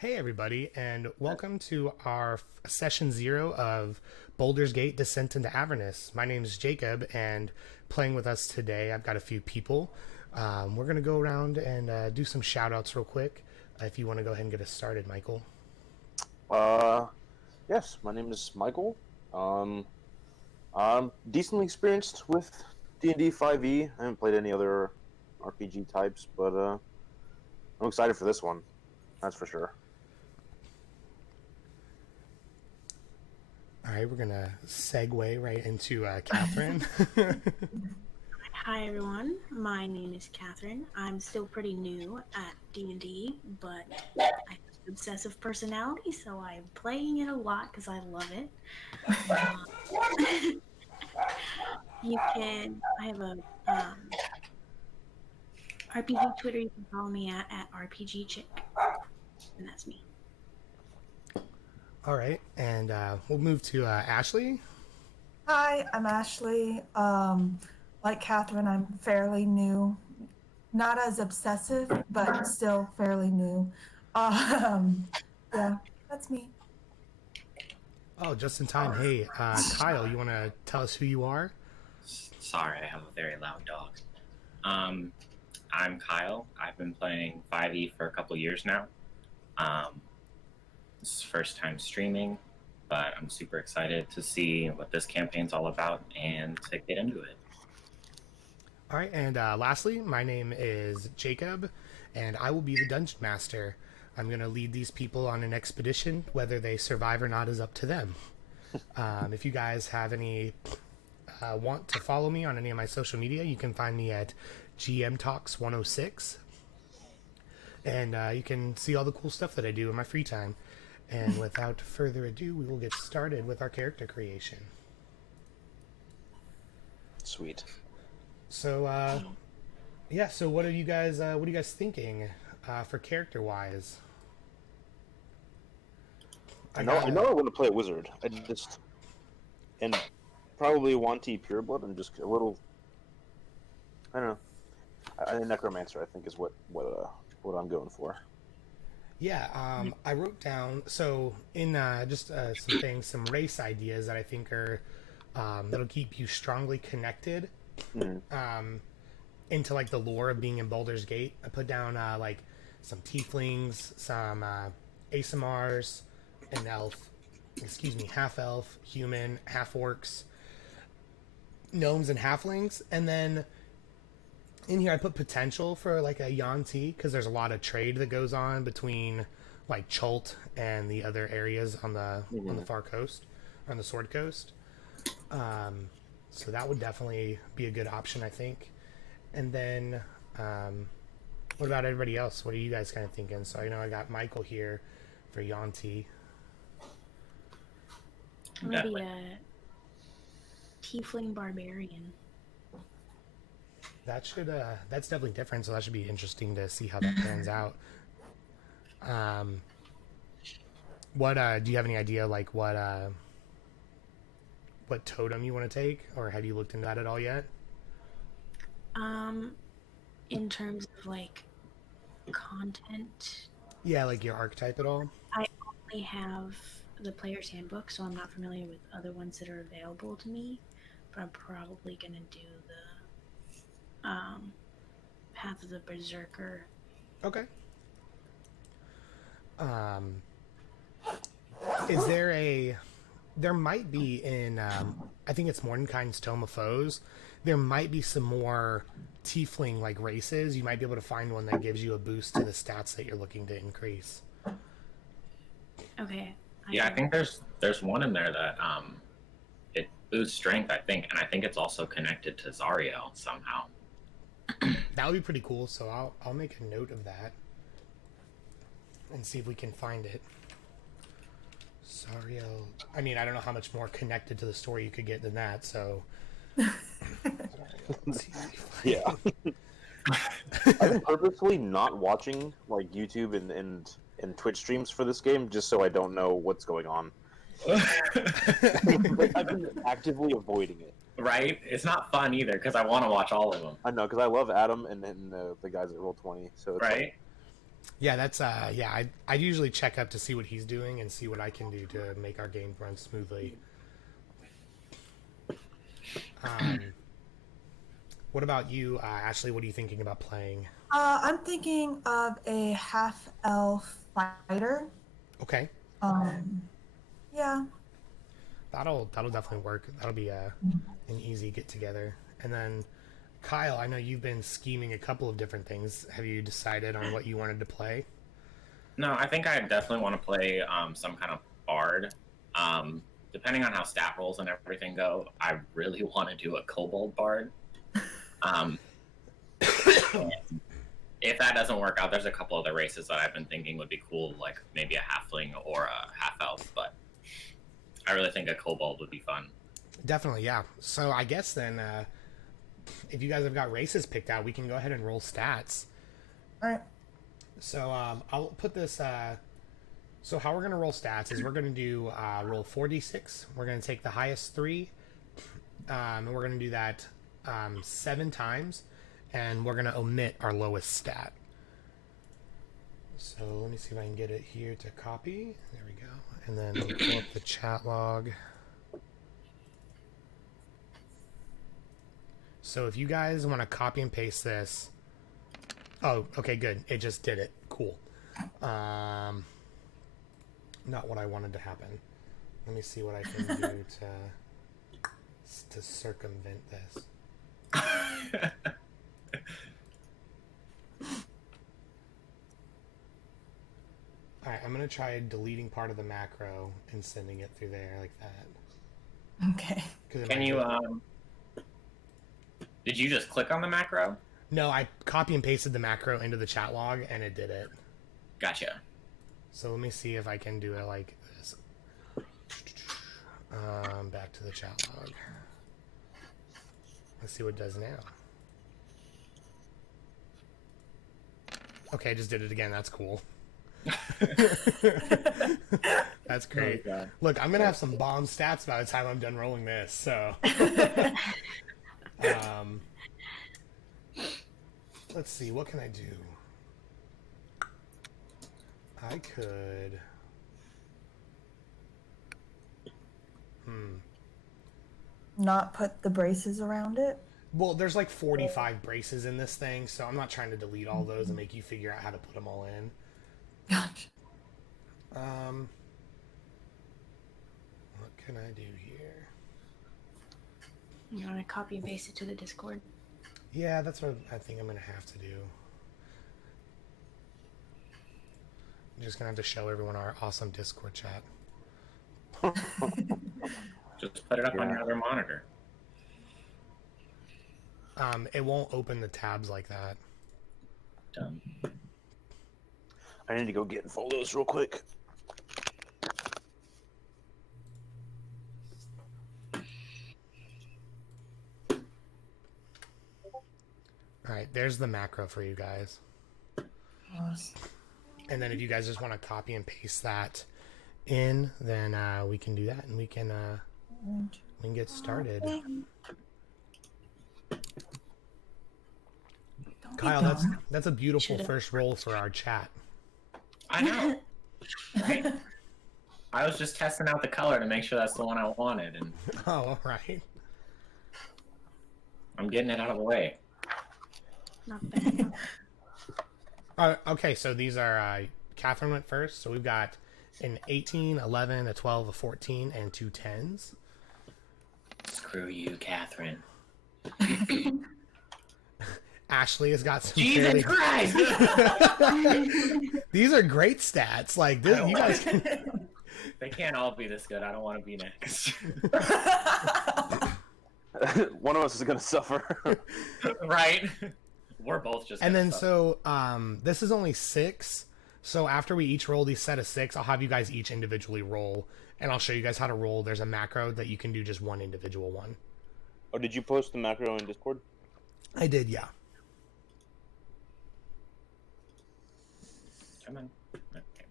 Hey, everybody, and welcome to our session 0 of Baldur's Gate Descent into Avernus. My name is Jacob, and playing with us today, I've got a few people. We're going to go around and do some shout outs real quick. If you want to go ahead and get us started, Michael. Uh, yes, my name is Michael. I'm decently experienced with D&D 5e. I haven't played any other RPG types, but I'm excited for this one. That's for sure. All right, we're going to segue right into Catherine. Hi everyone, my name is Catherine. I'm still pretty new at D&D, but I have an obsessive personality, so I'm playing it a lot because I love it. I have a RPG Twitter. You can follow me at RPG Chick, and that's me. All right, and we'll move to Ashley. Hi, I'm Ashley. Like Catherine, I'm fairly new. Not as obsessive, but still fairly new. Yeah, that's me. Oh, just in time. Hey, Kyle, you want to tell us who you are? Sorry, I have a very loud dog. I'm Kyle. I've been playing 5e for a couple years now. This is first time streaming, but I'm super excited to see what this campaign's all about and to get into it. All right, and lastly, my name is Jacob, and I will be the Dungeon Master. I'm going to lead these people on an expedition. Whether they survive or not is up to them. If you guys have any want to follow me on any of my social media, you can find me at GM Talks 106, and you can see all the cool stuff that I do in my free time. And without further ado, we will get started with our character creation. Sweet. So, yeah. So, what are you guys thinking for character wise? I know I want to play a wizard. And probably 1T pureblood. I'm just a little. I don't know. A necromancer, I think, is what I'm going for. Yeah, I wrote down in some things, some race ideas that I think are that'll keep you strongly connected into like the lore of being in Baldur's Gate. I put down like some tieflings, some ASMRs, an half elf, human, half orcs, gnomes, and halflings, and then in here I put potential for like a Yuan-Ti because there's a lot of trade that goes on between like Chult and the other areas on the far coast, on the Sword Coast. So that would definitely be a good option, I think. And then what about everybody else? What are you guys kind of thinking? So I know I got Michael here for Yuan-Ti. Maybe a tiefling barbarian. That's definitely different, so that should be interesting to see how that pans out. What do you have any idea like what totem you want to take, or have you looked into that at all yet? In terms of like content, Yeah, like your archetype at all? I only have the player's handbook, so I'm not familiar with other ones that are available to me. But I'm probably gonna do the Path of the Berserker. Okay. Is there might be in I think it's Mordenkind's Tome of Foes, there might be some more tiefling like races. You might be able to find one that gives you a boost to the stats that you're looking to increase. Okay. I think there's one in there that it boosts strength, I think, and I think it's also connected to Zariel somehow. That would be pretty cool, so I'll make a note of that and see if we can find it. Sariel. I mean, I don't know how much more connected to the story you could get than that, so. Yeah. I've been purposely not watching like YouTube and Twitch streams for this game just so I don't know what's going on. Like, I've been actively avoiding it. Right? It's not fun either because I want to watch all of them. I know, because I love Adam and the guys at Roll20. So it's right? Yeah, that's yeah. I usually check up to see what he's doing and see what I can do to make our game run smoothly. What about you, Ashley? What are you thinking about playing? I'm thinking of a half elf fighter. Okay, Um, yeah. that'll definitely work. That'll be an easy get together. And then Kyle, I know you've been scheming a couple of different things. Have you decided on what you wanted to play? No, I think I definitely want to play some kind of bard. Depending on how stat rolls and everything go, I really want to do a kobold bard. Um, if that doesn't work out, there's a couple other races that I've been thinking would be cool, like maybe a halfling or a half elf. But I really think a kobold would be fun. Definitely, yeah. So I guess then, if you guys have got races picked out, we can go ahead and roll stats. All right. So I'll put this. So how we're gonna roll stats is we're gonna do roll 4d6. We're gonna take the highest three, and we're gonna do that 7 times, and we're gonna omit our lowest stat. So let me see if I can get it here to copy. There we go. And then let me pull up the chat log. So if you guys want to copy and paste this. Oh, okay, good. It just did it. Cool. Not what I wanted to happen. Let me see what I can do to circumvent this. Alright, I'm gonna try deleting part of the macro and sending it through there like that. Okay. Can you? Did you just click on the macro? No, I copy and pasted the macro into the chat log and it did it. Gotcha. So let me see if I can do it like this. Back to the chat log. Let's see what it does now. Okay, I just did it again. That's cool. That's great. Oh, look, I'm gonna have some bomb stats by the time I'm done rolling this. So, let's see. What can I do? I could. Not put the braces around it. Well, there's like 45 braces in this thing, so I'm not trying to delete all those and make you figure out how to put them all in. Gotcha. What can I do here? You want to copy and paste it to the Discord? Yeah, that's what I think I'm gonna have to do. I'm just gonna have to show everyone our awesome Discord chat. Just put it up on your other monitor. It won't open the tabs like that. Done. I need to go get photos real quick. Alright, there's the macro for you guys. Awesome. And then if you guys just want to copy and paste that in, then we can do that and we can get started. Kyle, that's a beautiful first roll for our chat. I know. Right? I was just testing out the color to make sure that's the one I wanted, and Oh, all right. I'm getting it out of the way. Not bad. Okay, so these are Catherine went first, so we've got an 18, 11, a 12, a 14, and 2 10s. Screw you, Catherine. Ashley has got some Jesus Christ! These are great stats. Like this, you guys can... They can't all be this good. I don't want to be next. One of us is gonna suffer. Right? We're both just. And then suffer. so this is only 6. So after we each roll these set of 6, I'll have you guys each individually roll, and I'll show you guys how to roll. There's a macro that you can do just one individual one. Oh, did you post the macro in Discord? I did, yeah. Come on. Okay.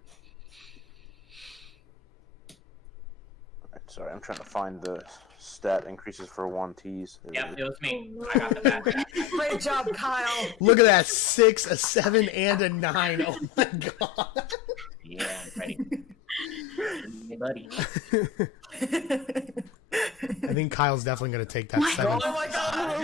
Alright, sorry. Alright, I'm trying to find the stat increases for 1Ts. Yep, it was me. I got the bad stat. Great job, Kyle. Look at that, 6, a 7, and a 9. Oh my god. Yeah, I'm ready. Hey, buddy. I think Kyle's definitely going to take that 7. Oh my god.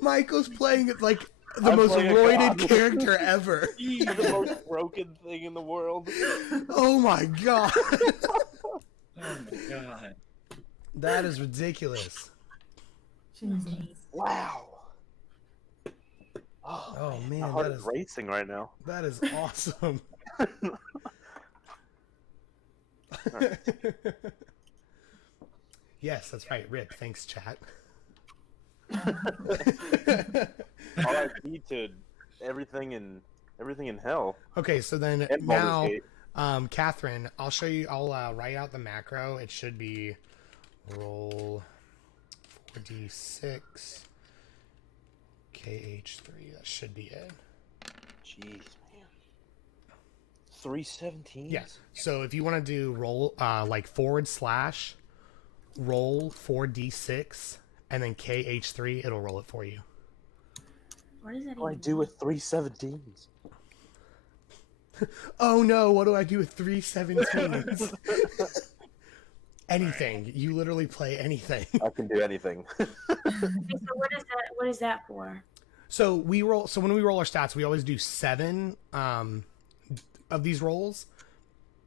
Michael's playing it like the I'm most playing a roided god. character ever. The most broken thing in the world. Oh my god. Oh my god. That is ridiculous. Jesus. Wow. Oh My man, heart that is is racing right now. that is awesome. Yes, that's right. Rip. Thanks, chat. RIP to everything in hell. Okay, so then And now, Baldur's Gate. Catherine, I'll show you. I'll write out the macro. It should be roll 4d6 kh3. That should be it. Jeez, man. 317. Yeah. So if you want to do roll like / roll 4d6 and then kh3, it'll roll it for you. What does that What do I even do with 317s? Oh no, what do I do with 3 17s? Anything. You literally play anything. I can do anything. Okay, so what is that for? So when we roll our stats, we always do 7 of these rolls.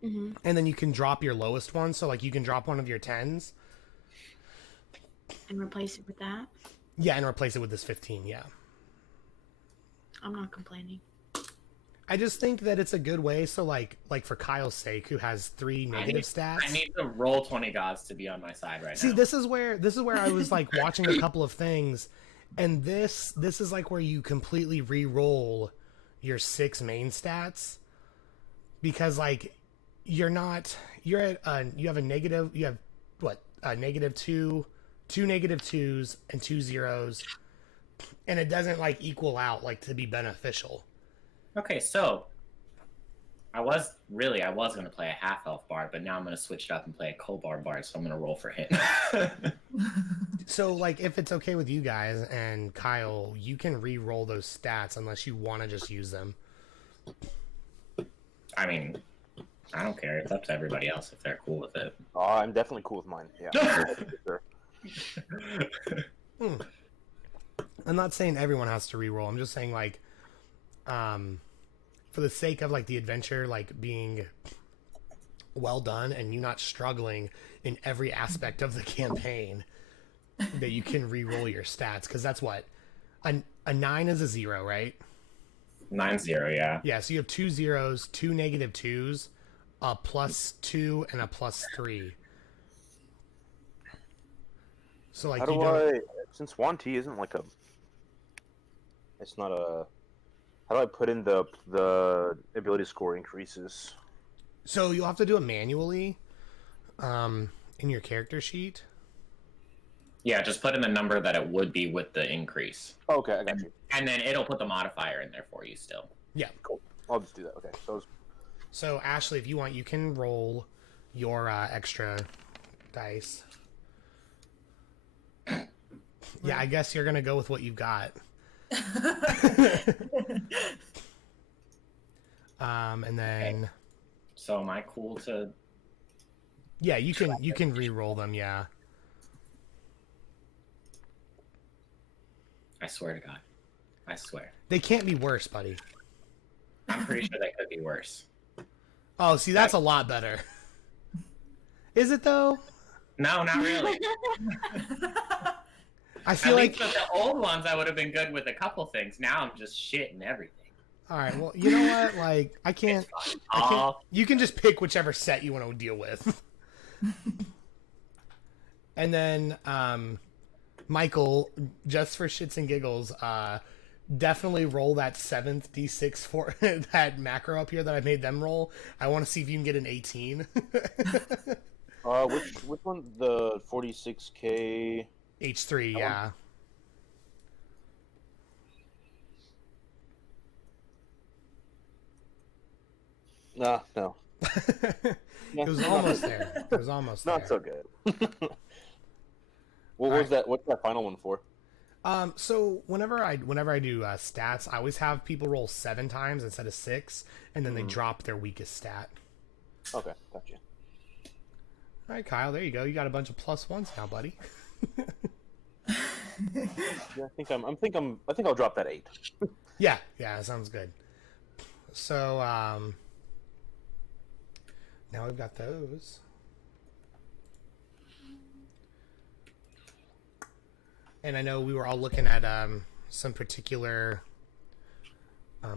Mm-hmm. And then you can drop your lowest one. So like you can drop one of your 10s. And replace it with that? Yeah, and replace it with this 15, yeah. I'm not complaining. I just think that it's a good way. So like for Kyle's sake, who has 3 negative stats. I need the roll 20 gods to be on my side right See, now. this is where I was like watching a couple of things, and this is like where you completely re-roll your 6 main stats, because like you have a negative, you have what, a -2, 2 -2s and 2 0s, and it doesn't like equal out like to be beneficial. Okay, so I was going to play a half-elf bard, but now I'm going to switch it up and play a kobold bard, so I'm going to roll for him. So like if it's okay with you guys and Kyle, you can re-roll those stats unless you want to just use them. I mean, I don't care. It's up to everybody else if they're cool with it. Oh, I'm definitely cool with mine. Yeah. Sure. I'm not saying everyone has to re-roll. I'm just saying like for the sake of like the adventure like being well done and you not struggling in every aspect of the campaign, that you can re-roll your stats, because that's what a 9 is a 0, right? 9-0, yeah. Yeah, so you have 2 0s, 2 -2s, a +2 and a +3. So like How do I, since 1T isn't like it's not a, how do I put in the ability score increases? So you'll have to do it manually in your character sheet. Yeah, just put in the number that it would be with the increase. Okay, I got you. And then it'll put the modifier in there for you still. Yeah. Cool. I'll just do that. Okay. So Ashley, if you want, you can roll your extra dice. Yeah, I guess you're gonna go with what you've got. And then So am I cool to... yeah, you can re-roll them. Yeah. I swear to God. I swear. They can't be worse, buddy. I'm pretty sure they could be worse. Oh, see, that's a lot better. Is it though? No, not really. I feel At like least with the old ones, I would have been good with a couple things. Now I'm just shitting everything. all right. Well, you know what? Like, I can't. Oh, You can just pick whichever set you want to deal with. And then, Michael, just for shits and giggles, definitely roll that 7th d6 for that macro up here that I made them roll. I want to see if you can get an 18. Which one? The 46K. H3, yeah. No. It was almost there. It was almost Not there. so good. What's that final one for? So whenever I do stats, I always have people roll 7 times instead of 6, and then they drop their weakest stat. Okay, gotcha. All right, Kyle, there you go. You got a bunch of +1s now, buddy. Yeah, I think I'll drop that 8. Yeah, that sounds good. So now we've got those. And I know we were all looking at some particular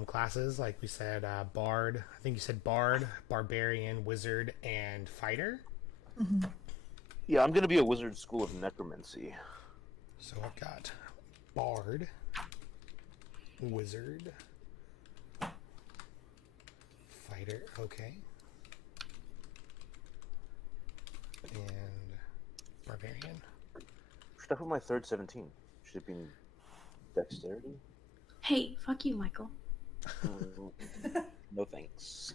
classes, like we said, Bard. I think you said Bard, Barbarian, Wizard, and Fighter. Yeah, I'm gonna be a wizard school of necromancy. So I've got Bard, Wizard, Fighter, okay, and Barbarian. Should I put my third 17? Should it be in dexterity? Hey, fuck you, Michael. No thanks.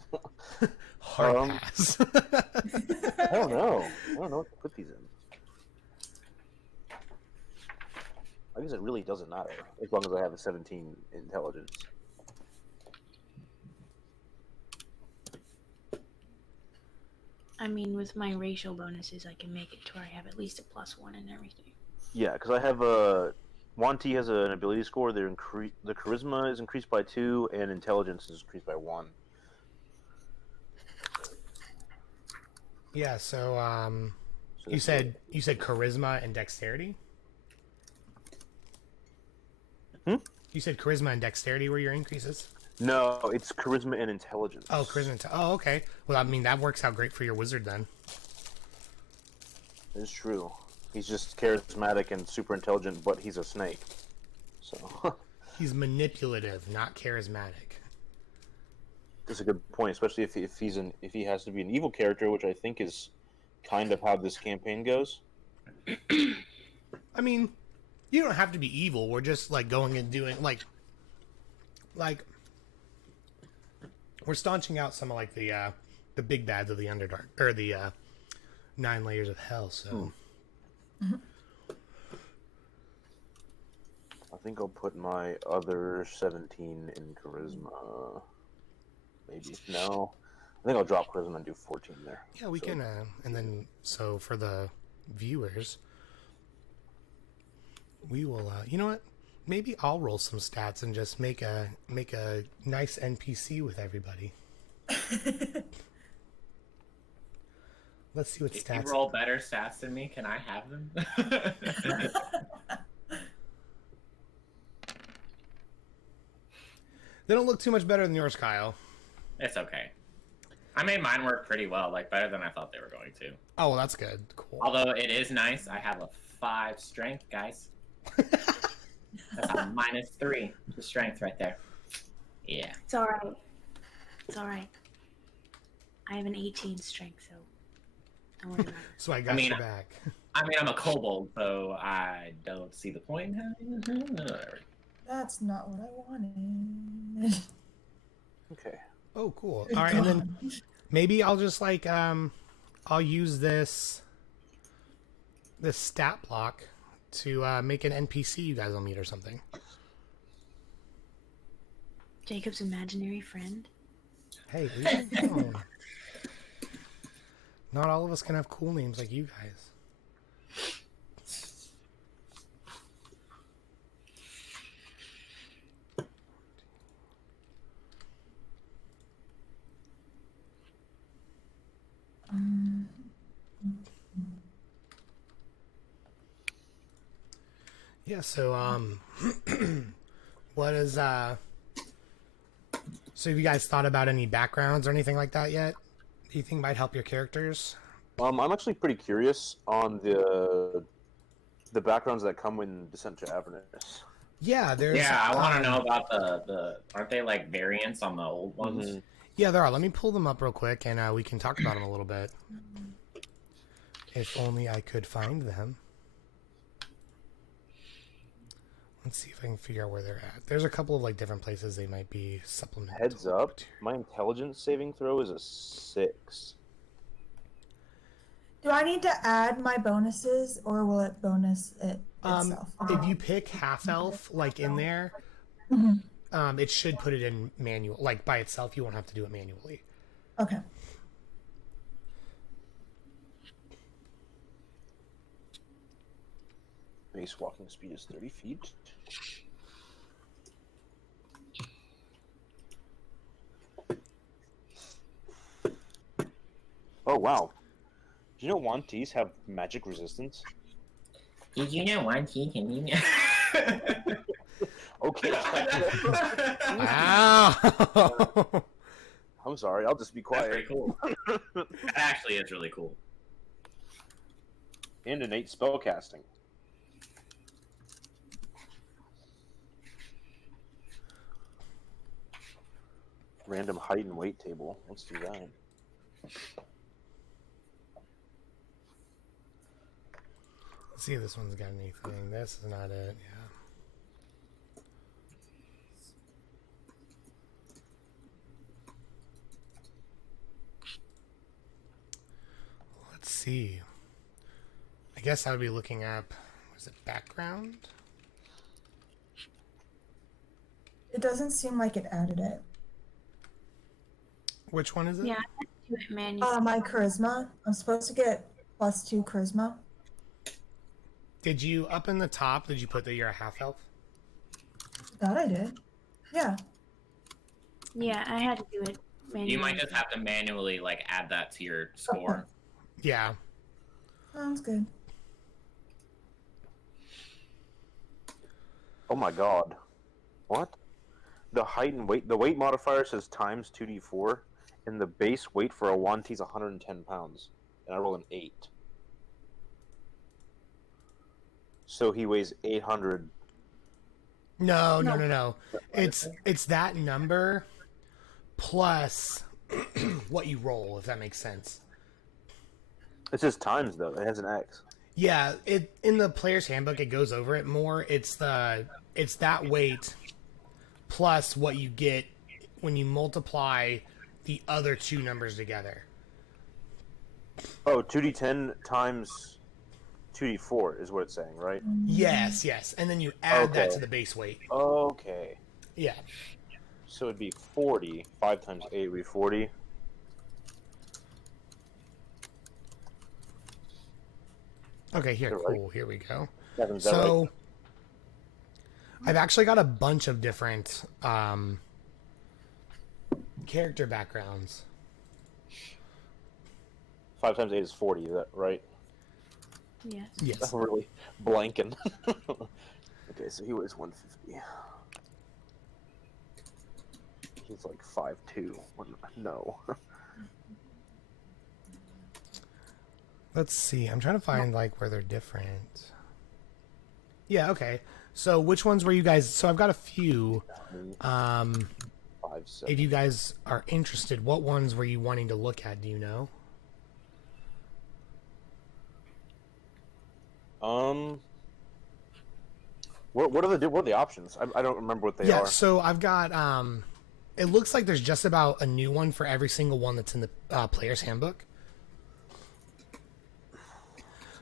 Hard pass. I don't know. I don't know what to put these in. I guess it really doesn't matter as long as I have a 17 intelligence. I mean, with my racial bonuses, I can make it to where I have at least a +1 and everything. Yeah, because I have Wanty has an ability score. The charisma is increased by 2, and intelligence is increased by 1. Yeah. So So you said charisma and dexterity. You said charisma and dexterity were your increases. No, it's charisma and intelligence. Oh, charisma. Oh, okay. Well, I mean that works out great for your wizard then. It's true. He's just charismatic and super intelligent, but he's a snake. So He's manipulative, not charismatic. that's a good point, especially if he has to be an evil character, which I think is kind of how this campaign goes. I mean, you don't have to be evil. We're just like going and doing like we're staunching out some of like the big bads of the Underdark or the 9 layers of hell. So I think I'll put my other 17 in charisma. Maybe no. I think I'll drop charisma and do 14 there. yeah, we can. And then so for the viewers, we will. You know what? Maybe I'll roll some stats and just make a nice NPC with everybody. Let's see what If stats. you roll better stats than me, can I have them? They don't look too much better than yours, Kyle. It's okay. I made mine work pretty well, like better than I thought they were going to. Oh, well, that's good. Cool. Although it is nice, I have a 5 strength, guys. That's a -3 to strength right there. Yeah. It's alright. It's alright. I have an 18 strength, so don't worry about it. So I got your back. I mean, I'm a kobold, so I don't see the point in having whatever. That's not what I wanted. Okay. Oh, cool. All right, and then maybe I'll just like I'll use this stat block to make an NPC you guys will meet or something. Jacob's imaginary friend. Hey, leave it alone. Not all of us can have cool names like you guys. Yeah, so what is so have you guys thought about any backgrounds or anything like that yet? Do you think might help your characters? I'm actually pretty curious on the backgrounds that come in Descent to Avernus. Yeah, there's Yeah, I want to know about the aren't they like variants on the old ones? Mm-hmm. Yeah, there are. Let me pull them up real quick and we can talk about them a little bit. If only I could find them. Let's see if I can figure out where they're at. There's a couple of like different places they might be supplemental. Heads up, my intelligence saving throw is a 6. Do I need to add my bonuses, or will it bonus it itself? If you pick half elf like in there, Mhm. it should put it in manual, like by itself. You won't have to do it manually. Okay. Base walking speed is 30 feet. Oh wow! Do you know Wanties have magic resistance? Did you know one key can you know? Okay. Wow. I'm sorry. I'll just be That's quiet. pretty cool. That actually is really cool. And innate spellcasting. Random height and weight table. Let's do that. Let's see if this one's got anything. This is not it. Yeah. Let's see. I guess I would be looking up. Was it background? It doesn't seem like it added it. Which one is it? Yeah, I had to do it manually. My charisma. I'm supposed to get +2 charisma. Did you up in the top? Did you put that you're a half elf? Thought I did. Yeah. Yeah, I had to do it manually. You might just have to manually like add that to your score. Yeah. Sounds good. Oh my god. What? The height and weight. The weight modifier says times 2d4, and the base weight for a Wanti is 110 pounds. And I roll an 8. So he weighs 800. No. It's that number plus what you roll, if that makes sense. It says times though. It has an X. Yeah, it in the player's handbook it goes over it more. It's that weight plus what you get when you multiply the other two numbers together. Oh, 2d10 times 2d4 is what it's saying, right? Yes, and then you add that Okay. to the base weight. Okay. Yeah. So it'd be 40. 5 times 8 would be 40. Okay, here, Is that right? cool. Here we go. Kevin, is that So right? I've actually got a bunch of different character backgrounds. 5 times 8 is 40, is that right? Yes. Yes. I'm really blanking. Okay, so he weighs 150. He's like 5'2". No. Let's see. I'm trying to find like where they're different. Yeah, okay. So which ones were you guys? So I've got a few. 5'7". If you guys are interested, what ones were you wanting to look at? Do you know? What are the options? I don't remember what they Yeah, are. so I've got it looks like there's just about a new one for every single one that's in the player's handbook.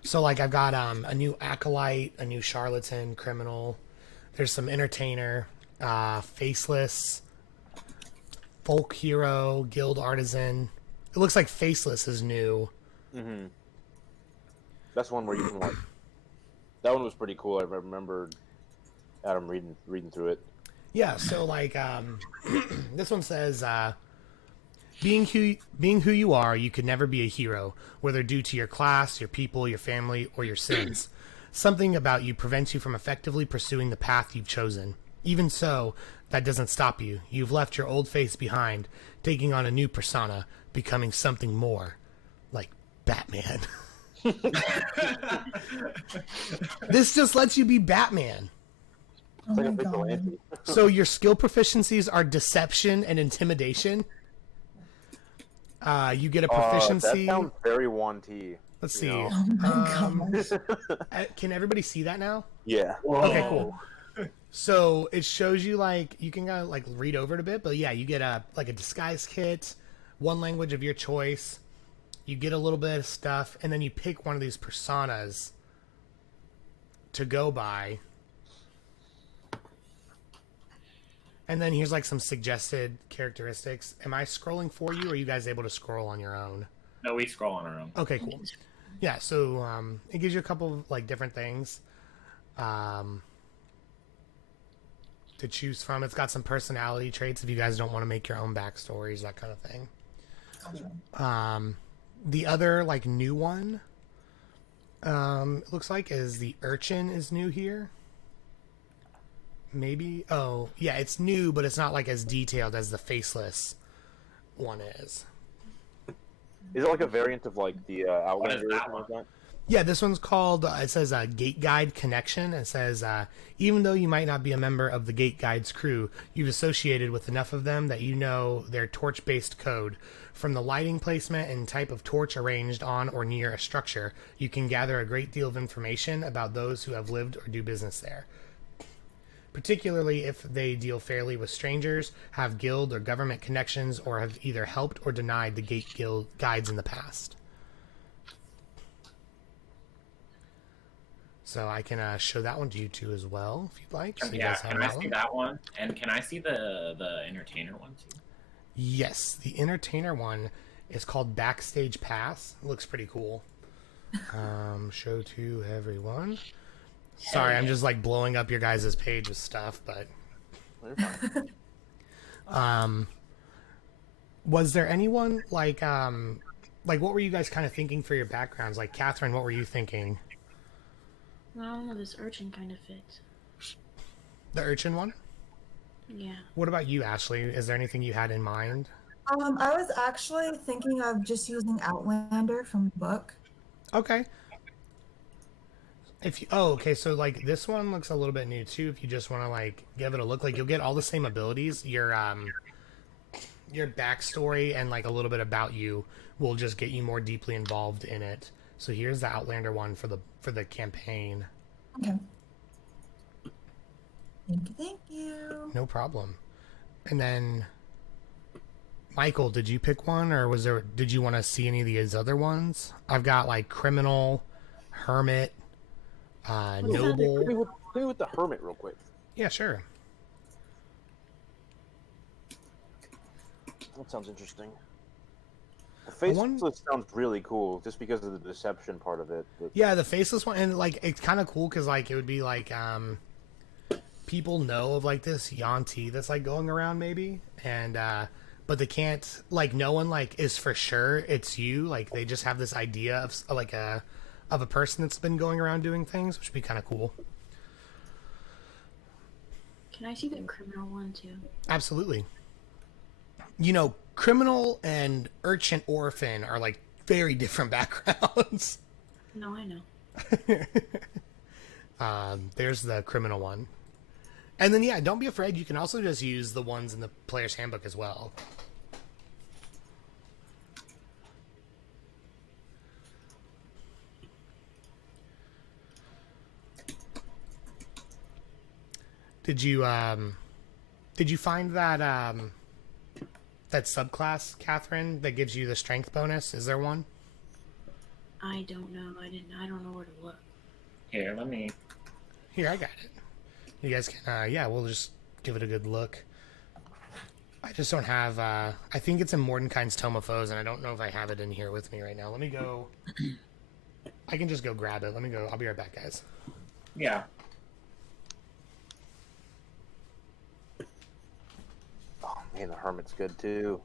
So like I've got a new acolyte, a new charlatan, criminal. There's some entertainer, faceless, folk hero, guild artisan. It looks like faceless is new. Mm-hmm. That's one where you can like. That one was pretty cool. I remember Adam reading through it. Yeah, so like this one says being who you are, you could never be a hero, whether due to your class, your people, your family, or your sins. Something about you prevents you from effectively pursuing the path you've chosen. Even so, that doesn't stop you. You've left your old face behind, taking on a new persona, becoming something more, like Batman. This just lets you be Batman. Oh It's like my a god. vigilante. So your skill proficiencies are deception and intimidation. You get a proficiency. That sounds very Wanty. Let's you see. know. Oh my gosh. Can everybody see that now? Yeah. Okay, cool. So it shows you like you can kind of like read over it a bit, but yeah, you get a like a disguise kit, one language of your choice. You get a little bit of stuff, and then you pick one of these personas to go by. And then here's like some suggested characteristics. Am I scrolling for you, or are you guys able to scroll on your own? No, we scroll on our own. Okay, cool. Yeah, so it gives you a couple of like different things to choose from. It's got some personality traits if you guys don't want to make your own backstories, that kind of thing. The other like new one, it looks like is the urchin is new here. Maybe. Oh, yeah, it's new, but it's not like as detailed as the faceless one is. Is it like a variant of like the Outlander? that Or something one? like that? Yeah, this one's called, it says Gate Guide Connection. It says, even though you might not be a member of the Gate Guide's crew, you've associated with enough of them that you know their torch-based code. From the lighting placement and type of torch arranged on or near a structure, you can gather a great deal of information about those who have lived or do business there. Particularly if they deal fairly with strangers, have guild or government connections, or have either helped or denied the Gate Guild guides in the past. So I can show that one to you too as well, if you'd like. So you Yeah, guys have can I that see one. that one? And can I see the entertainer one too? Yes, the entertainer one is called Backstage Pass. It looks pretty cool. Show to everyone. Sorry, I'm just like blowing up your guys' page with stuff, but You're fine. was there anyone like what were you guys kind of thinking for your backgrounds? Like Catherine, what were you thinking? I don't know, this urchin kind of fits. The urchin one? Yeah. What about you, Ashley? Is there anything you had in mind? I was actually thinking of just using Outlander from the book. Okay. If you, okay, so like this one looks a little bit new too. If you just want to like give it a look, like you'll get all the same abilities. Your backstory and like a little bit about you will just get you more deeply involved in it. So here's the Outlander one for the campaign. Okay. Thank you. No problem. And then Michael, did you pick one, or did you want to see any of these other ones? I've got like criminal, hermit, noble. Hit me with the hermit real quick. Yeah, sure. That sounds interesting. The faceless sounds really cool, just because of the deception part of it. But... Yeah, the faceless one, and like it's kind of cool because like it would be like people know of like this Yanti that's like going around maybe, and but they can't, like, no one like is for sure it's you. Like they just have this idea of like a person that's been going around doing things, which would be kind of cool. Can I see the criminal one too? Absolutely. You know, criminal and urchin orphan are like very different backgrounds. No, I know. There's the criminal one. And then, yeah, don't be afraid. You can also just use the ones in the player's handbook as well. Did you find that that subclass, Catherine, that gives you the strength bonus? Is there one? I don't know. I don't know where to look. Here, let me. Here, I got it. You guys can, yeah, we'll just give it a good look. I just don't have, I think it's in Mordenkainen's Tome of Foes, and I don't know if I have it in here with me right now. Let me go. I can just go grab it. Let me go. I'll be right back, guys. Yeah. Oh man, the hermit's good too.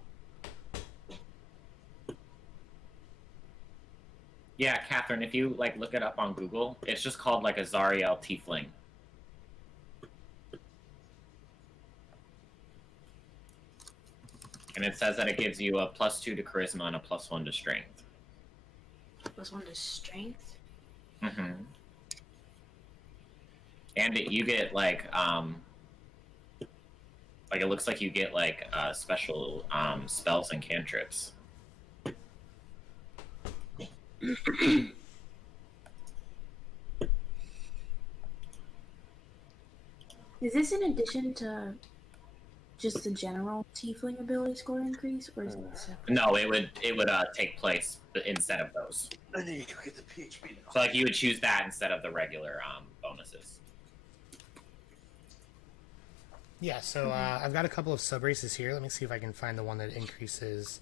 Yeah, Catherine, if you like look it up on Google, it's just called like a Zariel Tiefling. And it says that it gives you a +2 to charisma and a +1 to strength. +1 to strength. Mm-hmm. And you get like it looks like you get like special spells and cantrips. Is this in addition to just the general tiefling ability score increase, or is it separate? No, it would take place instead of those. I need to get the PHP now. So like you would choose that instead of the regular bonuses. Yeah, so I've got a couple of sub races here. Let me see if I can find the one that increases.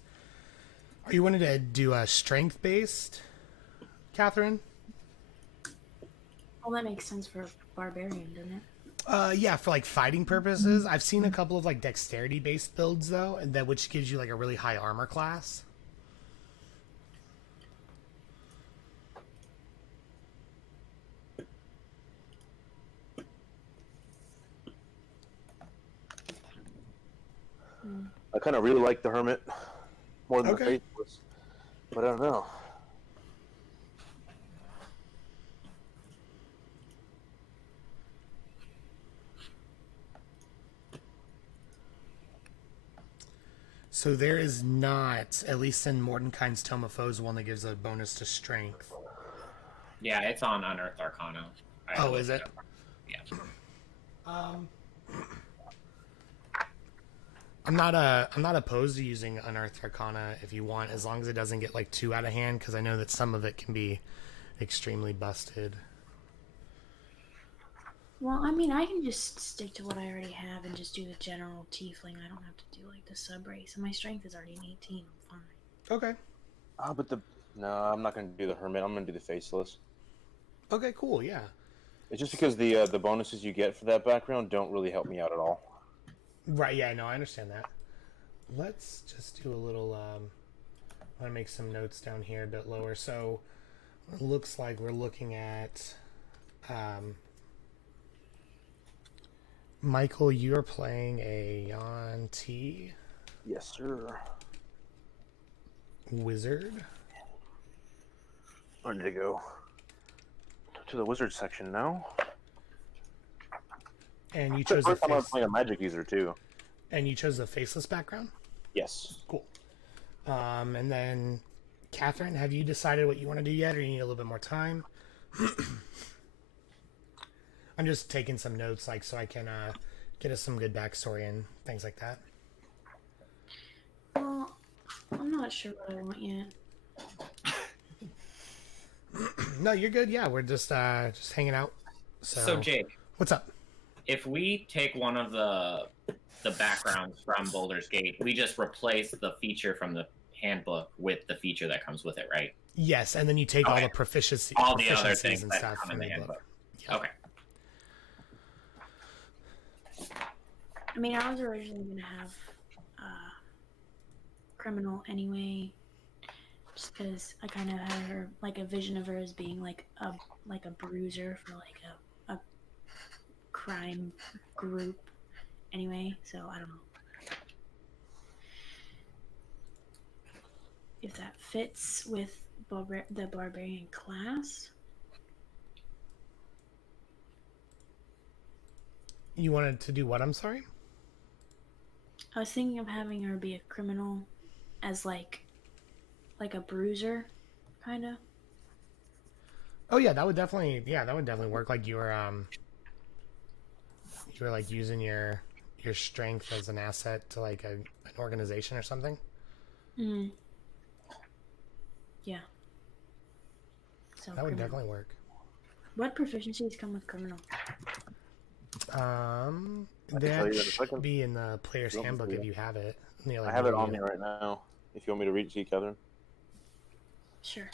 Are you wanting to do a strength based, Catherine? Well, that makes sense for a barbarian, doesn't it? Yeah, for like fighting purposes. I've seen a couple of like dexterity based builds though, and that which gives you like a really high armor class. I kind of really like the hermit more than Okay. the faithless, but I don't know. So there is not, at least in Mordenkainen's Tome of Foes, one that gives a bonus to strength. Yeah, it's on Unearthed Arcana. Oh, is it? Yeah. I'm not opposed to using Unearthed Arcana if you want, as long as it doesn't get like too out of hand, because I know that some of it can be extremely busted. Well, I mean, I can just stick to what I already have and just do the general tiefling. I don't have to do like the sub race, and my strength is already an 18. I'm fine. Okay. No, I'm not going to do the hermit. I'm going to do the faceless. Okay, cool, yeah. It's just because the bonuses you get for that background don't really help me out at all. Right, yeah, no, I understand that. Let's just do a little, I want to make some notes down here a bit lower. So, it looks like we're looking at, Michael, you're playing a Yuan-Ti Yes, sir. wizard. I need to go to the wizard section now. And you It's the chose the first time I'm face, playing a magic user, too. and you chose the faceless background? Yes. Cool. And then, Catherine, have you decided what you want to do yet, or you need a little bit more time? I'm just taking some notes, like, so I can get us some good backstory and things like that. Well, I'm not sure what I want yet. No, you're good. Yeah, we're just hanging out. So Jake, What's up? if we take one of the backgrounds from Baldur's Gate, we just replace the feature from the handbook with the feature that comes with it, right? Yes, and then you take all the proficiency, All the other proficiencies things and that stuff come in from the the handbook. book. Yeah. Okay. I mean, I was originally gonna have criminal anyway, just because I kind of had her like a vision of her as being like a bruiser for like a crime group. Anyway, so I don't know if that fits with the barbarian class. You wanted to do what? I'm sorry. I was thinking of having her be a criminal as like a bruiser, kind of. Oh yeah, that would definitely work. Like you were like using your strength as an asset to like an organization or something. Mm. Yeah. So That would criminal. definitely work. What proficiencies come with criminal? That tell you in a should second. be in the player's You want me handbook to? if you have it. I have it on me right now. If you want me to read it to you, Catherine. Sure.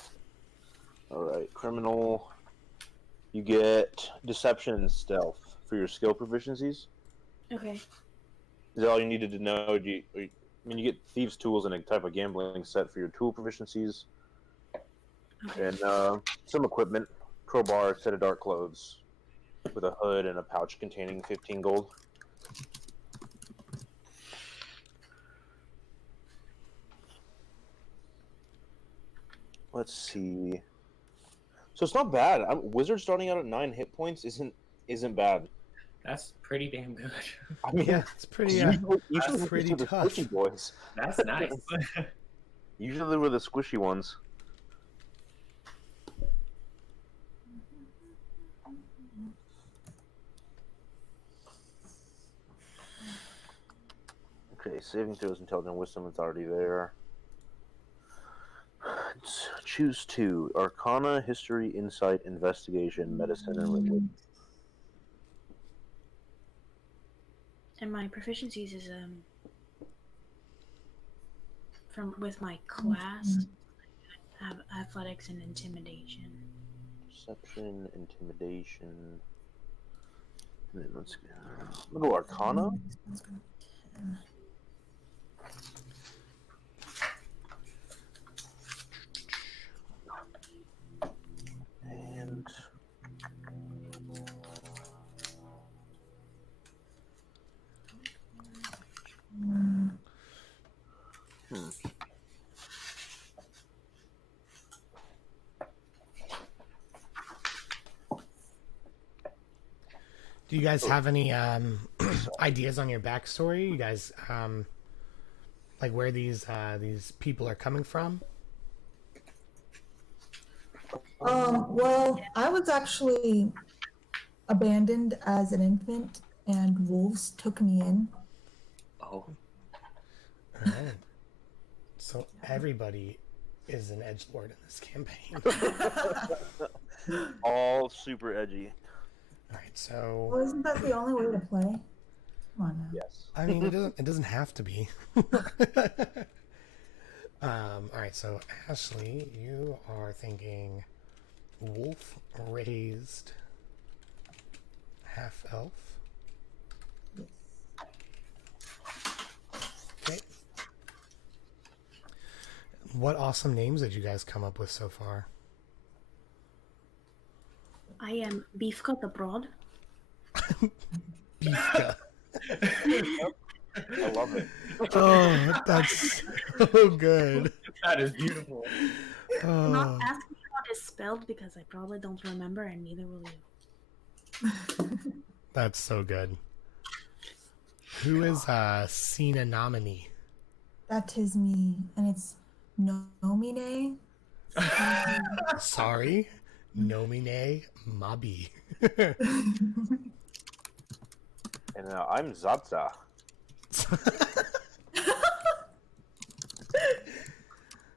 All right, criminal. You get deception and stealth for your skill proficiencies. Okay. Is that all you needed to know? You get thieves' tools and a type of gambling set for your tool proficiencies, Okay. and some equipment, crowbar, set of dark clothes, with a hood and a pouch containing 15 gold. Let's see. So it's not bad. Wizard starting out at 9 hit points isn't bad. That's pretty damn good. I mean, Yeah, it's pretty. usually That's pretty these are the tough. squishy boys. That's nice. Usually they were the squishy ones. Okay, saving throws, intelligence, wisdom. It's already there. Let's choose 2: Arcana, History, Insight, Investigation, Medicine, and Religion. And my proficiencies is from with my class. I have athletics and intimidation. Perception, Intimidation. And then let's go Arcana. And Do you guys have any ideas on your backstory? You guys like where these people are coming from? Well, I was actually abandoned as an infant, and wolves took me in. Oh, All right. So everybody is an edgelord in this campaign. all super edgy. All right. So Well, isn't that the only way to play? Come on now. Yes. I mean, it doesn't have to be. All right. So Ashley, you are thinking wolf raised half elf. Yes. Okay. What awesome names did you guys come up with so far? I am Beefka the Broad. Beefka. I love it. Oh, that's so good. that is beautiful. Not Oh, ask me how it is spelled because I probably don't remember, and neither will you. that's so good. Who is Sina nominee? That is me, and it's Nomine. Sorry, Nomine Mabi. And I'm Zaza.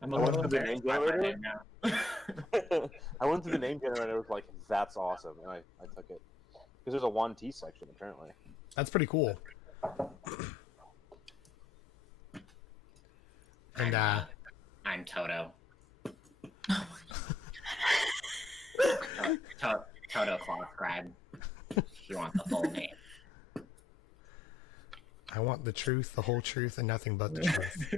I'm I a went little through the name embarrassed by my generator. name now. I went through the name generator. I was like, "That's awesome," and I took it because there's a 1T section apparently. That's pretty cool. And I'm Toto. Toto Claw Scribe. If you want the full name. I want the truth, the whole truth, and nothing but the truth.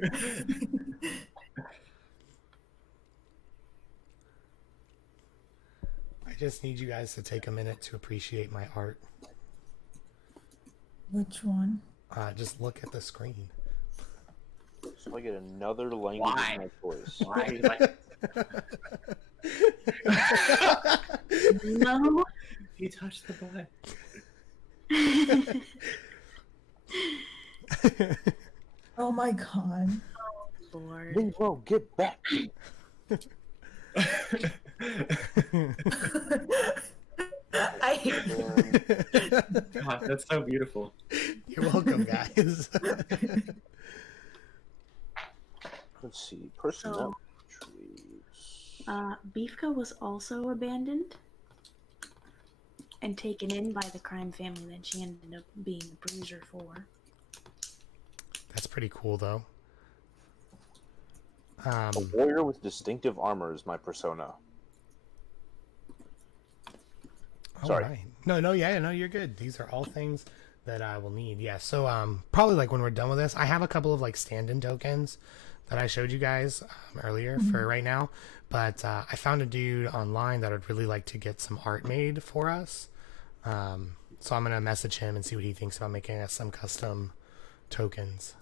I just need you guys to take a minute to appreciate my art. Which one? Just look at the screen. So I get another language Why? of my choice. Why are you like No. you touched the butt? Oh my god. Lord. Nero, get back! I hate God, that's so beautiful. You're welcome, guys. Let's see, personnel trees. Beefka was also abandoned and taken in by the crime family that she ended up being the bruiser for. That's pretty cool, though. A warrior with distinctive armor is my persona. Sorry. All right. No, you're good. These are all things that I will need. Yeah, so probably like when we're done with this, I have a couple of like stand-in tokens that I showed you guys earlier for right now, but I found a dude online that would really like to get some art made for us. So I'm gonna message him and see what he thinks about making us some custom tokens.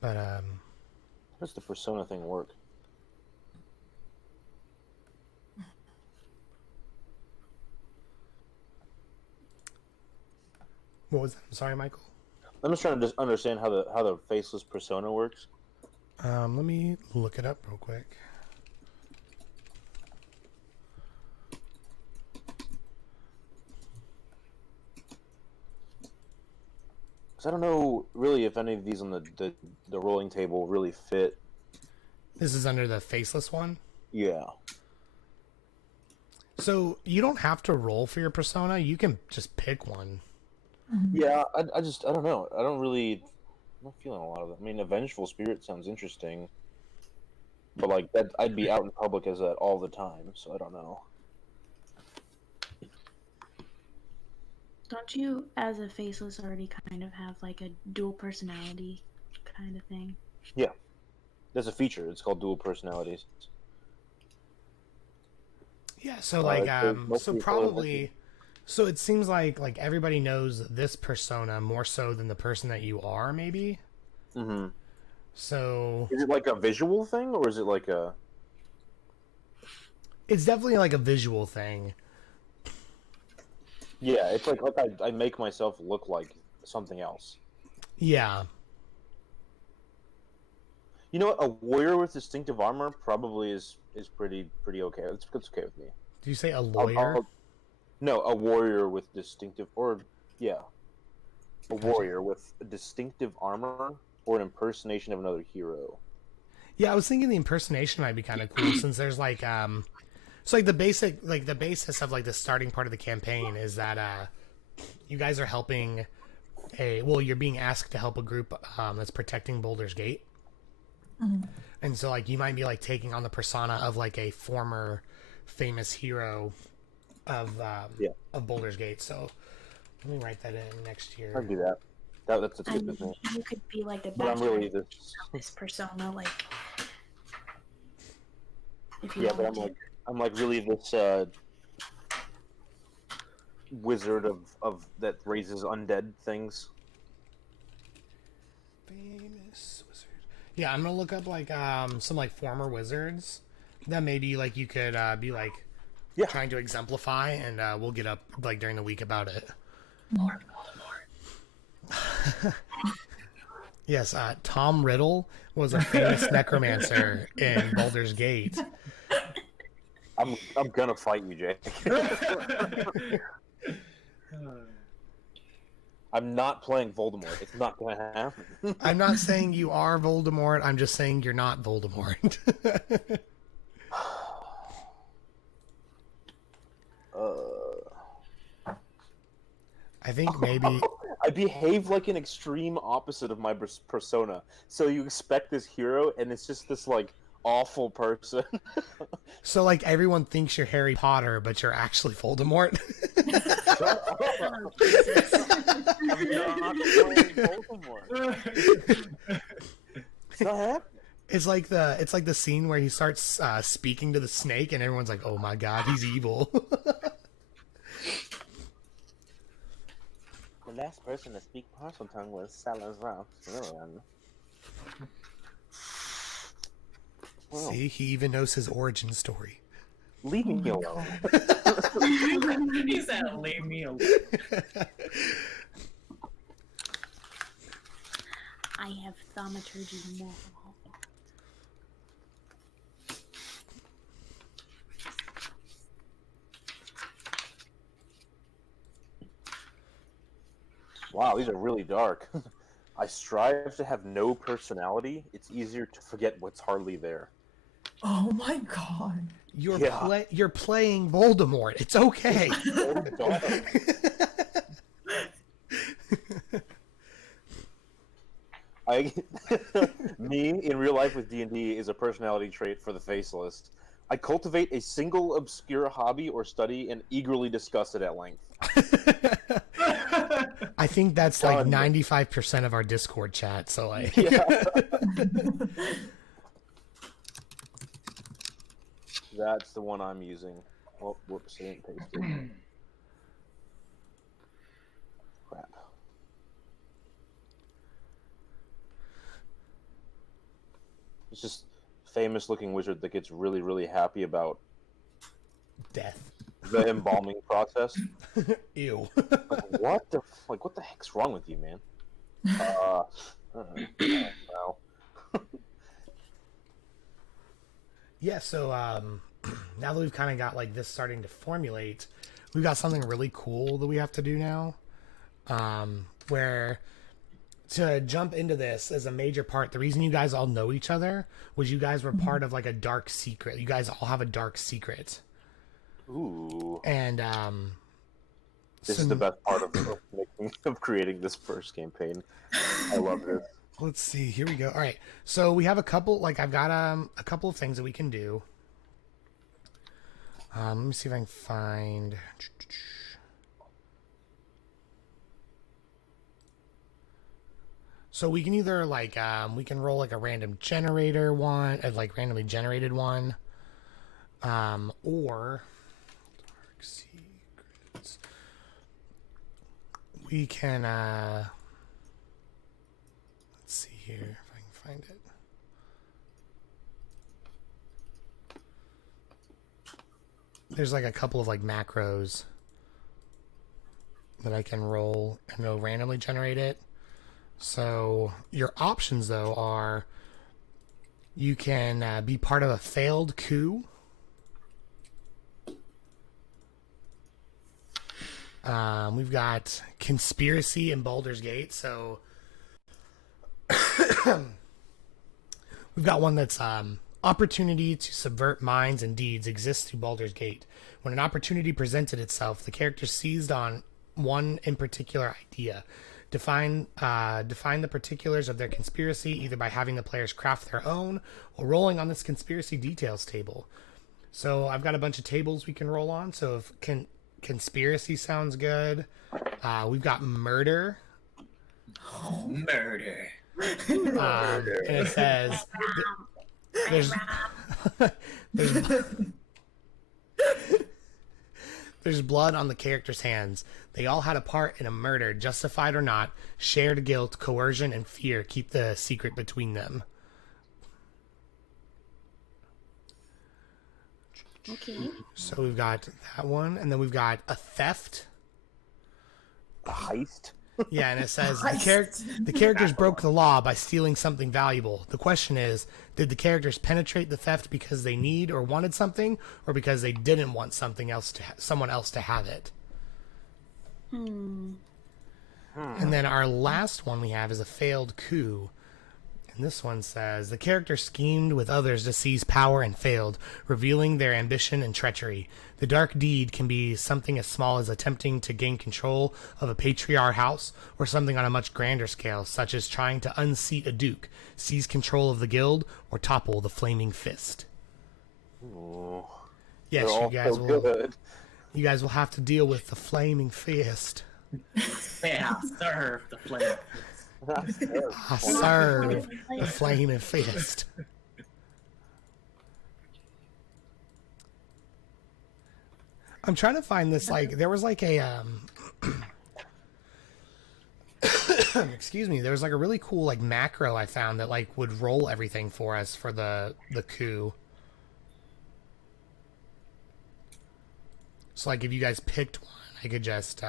But How does the persona thing work? what was that? I'm sorry, Michael. I'm just trying to just understand how the faceless persona works. Let me look it up real quick. 'Cause I don't know really if any of these on the rolling table really fit. This is under the faceless one. Yeah. So you don't have to roll for your persona. You can just pick one. Yeah, I don't know. I'm not feeling a lot of it. I mean, a vengeful spirit sounds interesting, but like that, I'd be out in public as that all the time, so I don't know. Don't you, as a faceless, already kind of have like a dual personality kind of thing? Yeah, there's a feature. It's called dual personalities. Yeah. So like, It must so be probably, so it seems like everybody knows this persona more so than the person that you are, maybe. Mm-hmm. So Is it like a visual thing, or is it like a? it's definitely like a visual thing. Yeah, it's like I make myself look like something else. Yeah. You know what? A warrior with distinctive armor probably is pretty okay. It's okay with me. Do you say a lawyer? No, a warrior with distinctive, or yeah, a Gotcha. warrior with a distinctive armor or an impersonation of another hero. Yeah, I was thinking the impersonation might be kind of cool since there's like so like the basis of like the starting part of the campaign is that you guys are helping you're being asked to help a group that's protecting Boulder's Gate. And so like you might be like taking on the persona of like a former famous hero of Boulder's Gate. So let me write that in next year. I'd do that. That's good And with me. you could be like the But I'm really bachelor of this persona, like if you yeah, but wanted to. I'm like really this wizard of that raises undead things. Famous wizard. Yeah, I'm gonna look up like some like former wizards that maybe like you could be like Yeah. trying to exemplify, and we'll get up like during the week about it. More. Yes, Tom Riddle was a famous necromancer in Baldur's Gate. I'm gonna fight you, Jake. I'm not playing Voldemort. It's not gonna happen. I'm not saying you are Voldemort. I'm just saying you're not Voldemort. I think maybe. I behave like an extreme opposite of my persona. So you expect this hero, and it's just this like awful person. So like everyone thinks you're Harry Potter, but you're actually Voldemort. Oh, Jesus. I'm not playing Voldemort. It's not happening. It's like the scene where he starts speaking to the snake, and everyone's like, "Oh my god, he's evil." The last person to speak parcel tongue was Salazar. Well, See, he even knows his origin story. leave me alone. He said, "Leave me alone." I have thaumaturgy more. Wow, these are really dark. I strive to have no personality. It's easier to forget what's hardly there. Oh my god. You're playing Voldemort. It's okay. So dark. Me in real life with D&D is a personality trait for the faceless. I cultivate a single obscure hobby or study and eagerly discuss it at length. I think that's like Done. 95% of our Discord chat. So like, Yeah. That's the one I'm using. Oh, whoops, I didn't paste it. Crap. It's just famous looking wizard that gets really, really happy about death. the embalming process. Ew. Like, what the heck's wrong with you, man? Wow. Yeah, so now that we've kind of got like this starting to formulate, we've got something really cool that we have to do now. Where to jump into this as a major part, the reason you guys all know each other was you guys were part of like a dark secret. You guys all have a dark secret. Ooh. And This is the best part of creating this first campaign. I love this. let's see, here we go. All right, so we have a couple, like I've got a couple of things that we can do. Let me see if I can find. So we can either like we can roll like a random generator one, like randomly generated one, or dark secrets. We can let's see here if I can find it. There's like a couple of like macros that I can roll and it'll randomly generate it. So your options though are you can be part of a failed coup. We've got conspiracy in Baldur's Gate. So we've got one that's opportunity to subvert minds and deeds exists through Baldur's Gate. When an opportunity presented itself, the character seized on one in particular idea. Define the particulars of their conspiracy either by having the players craft their own or rolling on this conspiracy details table. So I've got a bunch of tables we can roll on. So if conspiracy sounds good, we've got murder. Murder. And it says there's blood on the character's hands. They all had a part in a murder, justified or not. Shared guilt, coercion, and fear keep the secret between them. Okay. So we've got that one, and then we've got a theft. A heist? Yeah, and it says the Heist. characters broke the law by stealing something valuable. The question is, did the characters penetrate the theft because they need or wanted something, or because they didn't want something else someone else to have it? And then our last one we have is a failed coup. And this one says, the character schemed with others to seize power and failed, revealing their ambition and treachery. The dark deed can be something as small as attempting to gain control of a patriarch house, or something on a much grander scale, such as trying to unseat a duke, seize control of the guild, or topple the flaming fist. Ooh. Yes, They're all so good. you guys will have to deal with the flaming fist. Yeah, serve the flame. I serve the flaming fist. I'm trying to find this, like, there was like a, excuse me, there was like a really cool, like, macro I found that, like, would roll everything for us for the coup. So, like, if you guys picked one, I could just,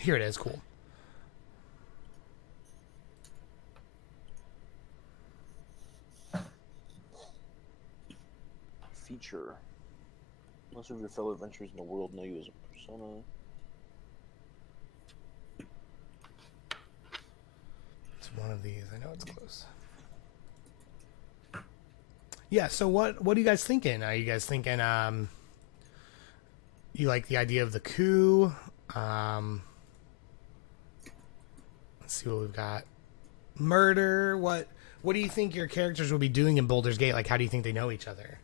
here it is, cool. Feature. Most of your fellow adventurers in the world know you as a persona. It's one of these. I know it's close. Yeah, so what are you guys thinking? Are you guys thinking you like the idea of the coup? Let's see what we've got. Murder. What do you think your characters will be doing in Baldur's Gate? Like, how do you think they know each other?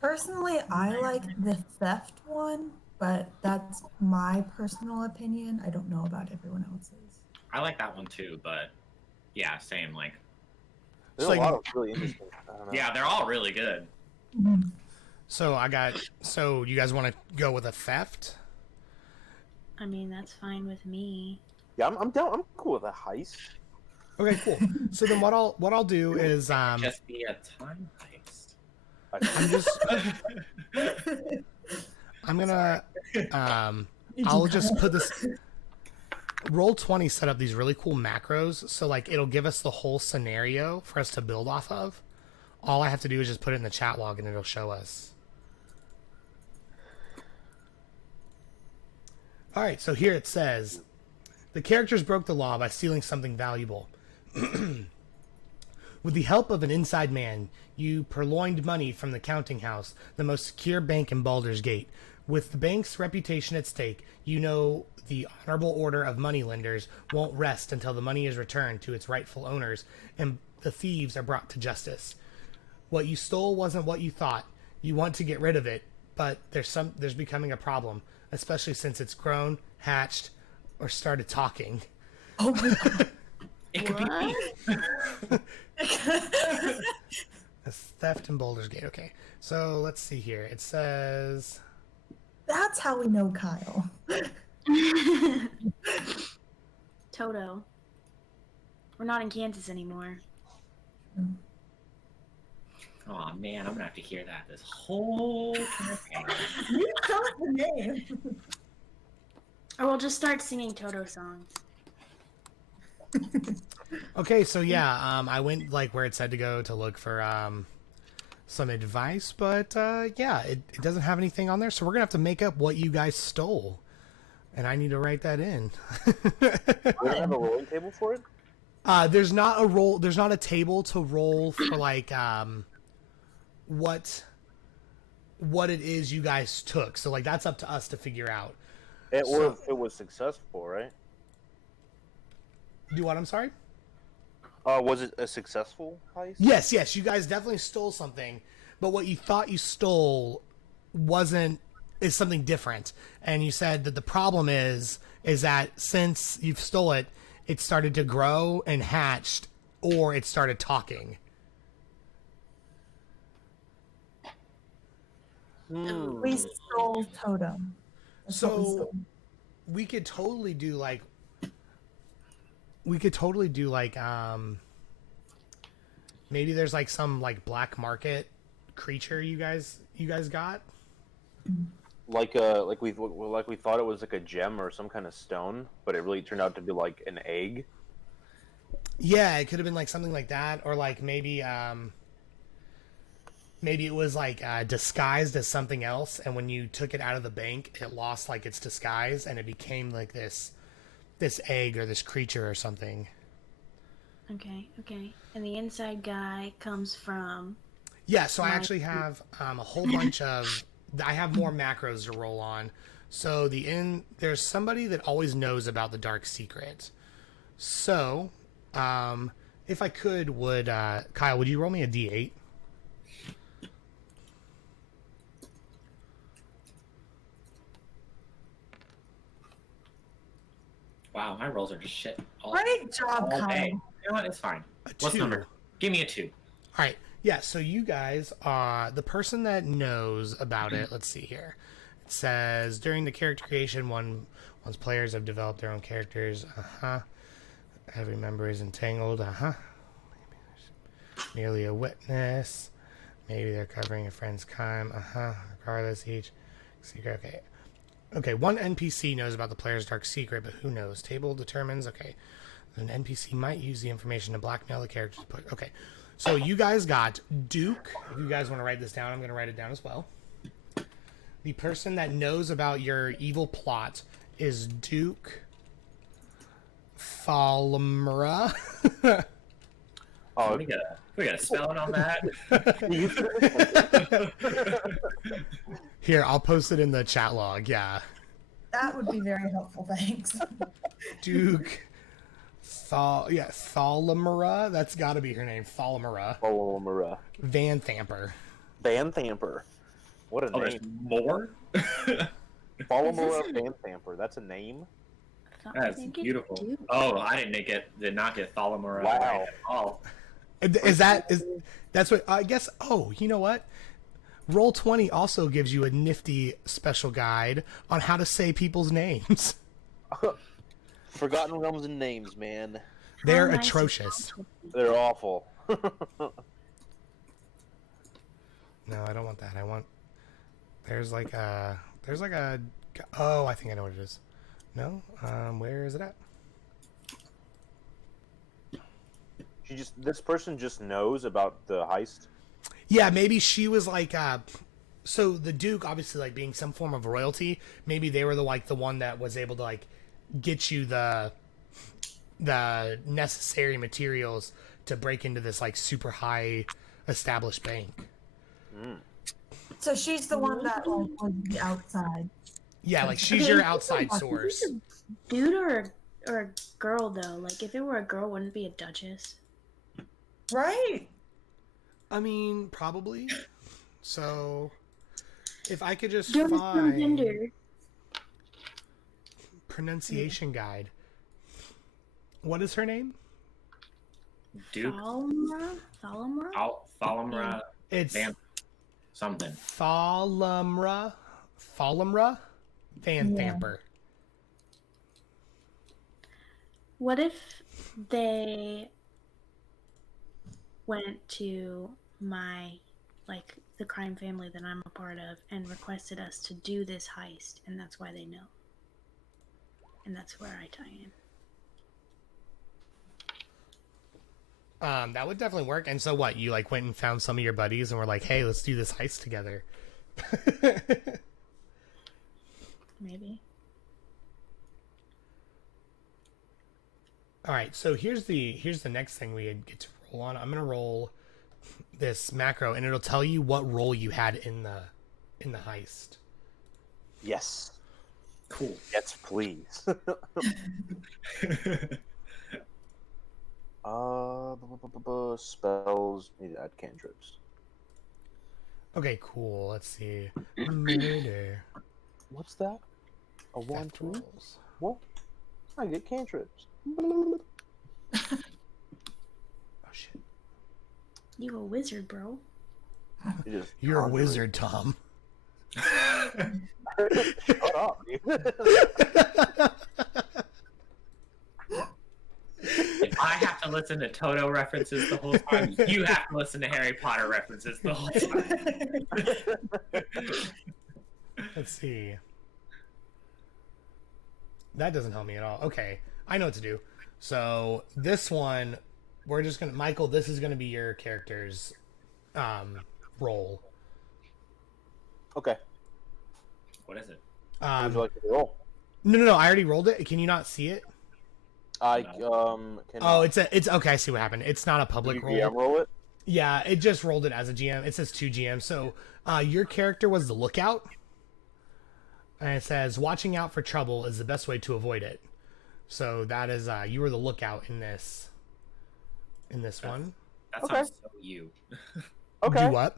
Personally, I like the theft one, but that's my personal opinion. I don't know about everyone else's. I like that one too, but yeah, same. Like, There's So, a like, lot of really interesting. I don't know. yeah, they're all really good. So you guys want to go with a theft? I mean, that's fine with me. Yeah, I'm down. I'm cool with a heist. Okay, cool. So then what I'll do is Just be a time heist. I'm gonna I'll just put this Roll20 set up these really cool macros, so like it'll give us the whole scenario for us to build off of. All I have to do is just put it in the chat log and it'll show us. All right, so here it says, the characters broke the law by stealing something valuable. With the help of an inside man, you purloined money from the counting house, the most secure bank in Baldur's Gate. With the bank's reputation at stake, you know the honorable order of moneylenders won't rest until the money is returned to its rightful owners and the thieves are brought to justice. What you stole wasn't what you thought. You want to get rid of it, but there's becoming a problem, especially since it's grown, hatched, or started talking. Oh my god. It could be me. That's theft in Baldur's Gate. Okay, so let's see here. It says... That's how we know Kyle. Toto. We're not in Kansas anymore. Oh man, I'm gonna have to hear that this whole campaign. You tell us the name. Or we'll just start singing Toto songs. Okay, so yeah, I went like where it said to go to look for some advice, but yeah, it doesn't have anything on there, so we're gonna have to make up what you guys stole, and I need to write that in. We don't have a rolling table for it? There's not a table to roll for like what it is you guys took, so like that's up to us to figure out. Or if it was successful, right? Do what? I'm sorry? Was it a successful heist? Yes, you guys definitely stole something, but what you thought you stole is something different. And you said that the problem is that since you've stole it, it started to grow and hatched, or it started talking. We stole Totem. That's what we So stole. we could totally do like maybe there's like some like black market creature you guys got. Like we thought it was like a gem or some kind of stone, but it really turned out to be like an egg. Yeah, it could have been like something like that, or like maybe it was like disguised as something else, and when you took it out of the bank, it lost like its disguise, and it became like this egg or this creature or something. Okay. And the inside guy comes from... Yeah, so I actually have a whole bunch of... I have more macros to roll on. So there's somebody that always knows about the dark secret. So, if I could, Kyle, would you roll me a D8? Wow, my rolls are just shit. Great job, all Kyle. day. You know what? It's fine. What's the number? Give me a 2. All right. Yeah, so you guys are the person that knows about it. Let's see here. It says during the character creation, once players have developed their own characters, every member is entangled, maybe there's merely a witness. Maybe they're covering a friend's crime, regardless each secret. Okay, one NPC knows about the player's dark secret, but who knows? Table determines, okay. An NPC might use the information to blackmail the character to put... Okay, so you guys got Duke. If you guys want to write this down, I'm going to write it down as well. The person that knows about your evil plot is Duke Falmera. Oh, we got a spelling on that. Here, I'll post it in the chat log, yeah. That would be very helpful, thanks. Duke Thalamara. That's got to be her name. Thalamara. Thalamara. Van Thamper. Van Thamper. What a Oh, there's name. more? Thalamara Van Thamper. That's a name? That's beautiful. Oh, I did not get Thalamara Wow. right at all. That's what I guess. Oh, you know what? Roll20 also gives you a nifty special guide on how to say people's names. Forgotten Realms and names, man. They're How nice atrocious. They're awful. No, I don't want that. I want. There's like a. Oh, I think I know what it is. No. Where is it at? this person just knows about the heist. Yeah, maybe she was like, so the Duke, obviously, like being some form of royalty, maybe they were the one that was able to like get you the necessary materials to break into this like super high established bank. So she's the one that like was the outside. Yeah, like she's your outside source. Dude or a girl though? Like if it were a girl, wouldn't it be a duchess? Right. I mean, probably. So, if I could just Don't find gender. pronunciation guide. What is her name? Duke. Thalamra? Thalamra. It's Something. Thalamra Van Thamper. What if they went to the crime family that I'm a part of and requested us to do this heist, and that's why they know. And that's where I tie in. That would definitely work. And so what? You like went and found some of your buddies and were like, "Hey, let's do this heist together." Maybe. All right, so here's the next thing we get to roll on. I'm gonna roll this macro, and it'll tell you what role you had in the heist. Yes. Cool. Yes, please. Spells. Need to add cantrips. Okay, cool. Let's see. Murder. What's that? A one, Theft two? rolls. What? I get cantrips. Oh shit! You a wizard, bro. You're a wizard, Tom. Shut up, dude. If I have to listen to Toto references the whole time, you have to listen to Harry Potter references the whole time. Let's see. That doesn't help me at all. Okay, I know what to do. So this one, we're just gonna Michael. This is gonna be your character's role. Okay. What is it? Would you like to roll? No. I already rolled it. Can you not see it? I can. Oh, it's okay. I see what happened. It's not a public Did roll. you roll it? Yeah, it just rolled it as a GM. It says 2 GM. So your character was the lookout. And it says, watching out for trouble is the best way to avoid it. So that is, you were the lookout in this one. That Okay. sounds so you. Okay. Do what?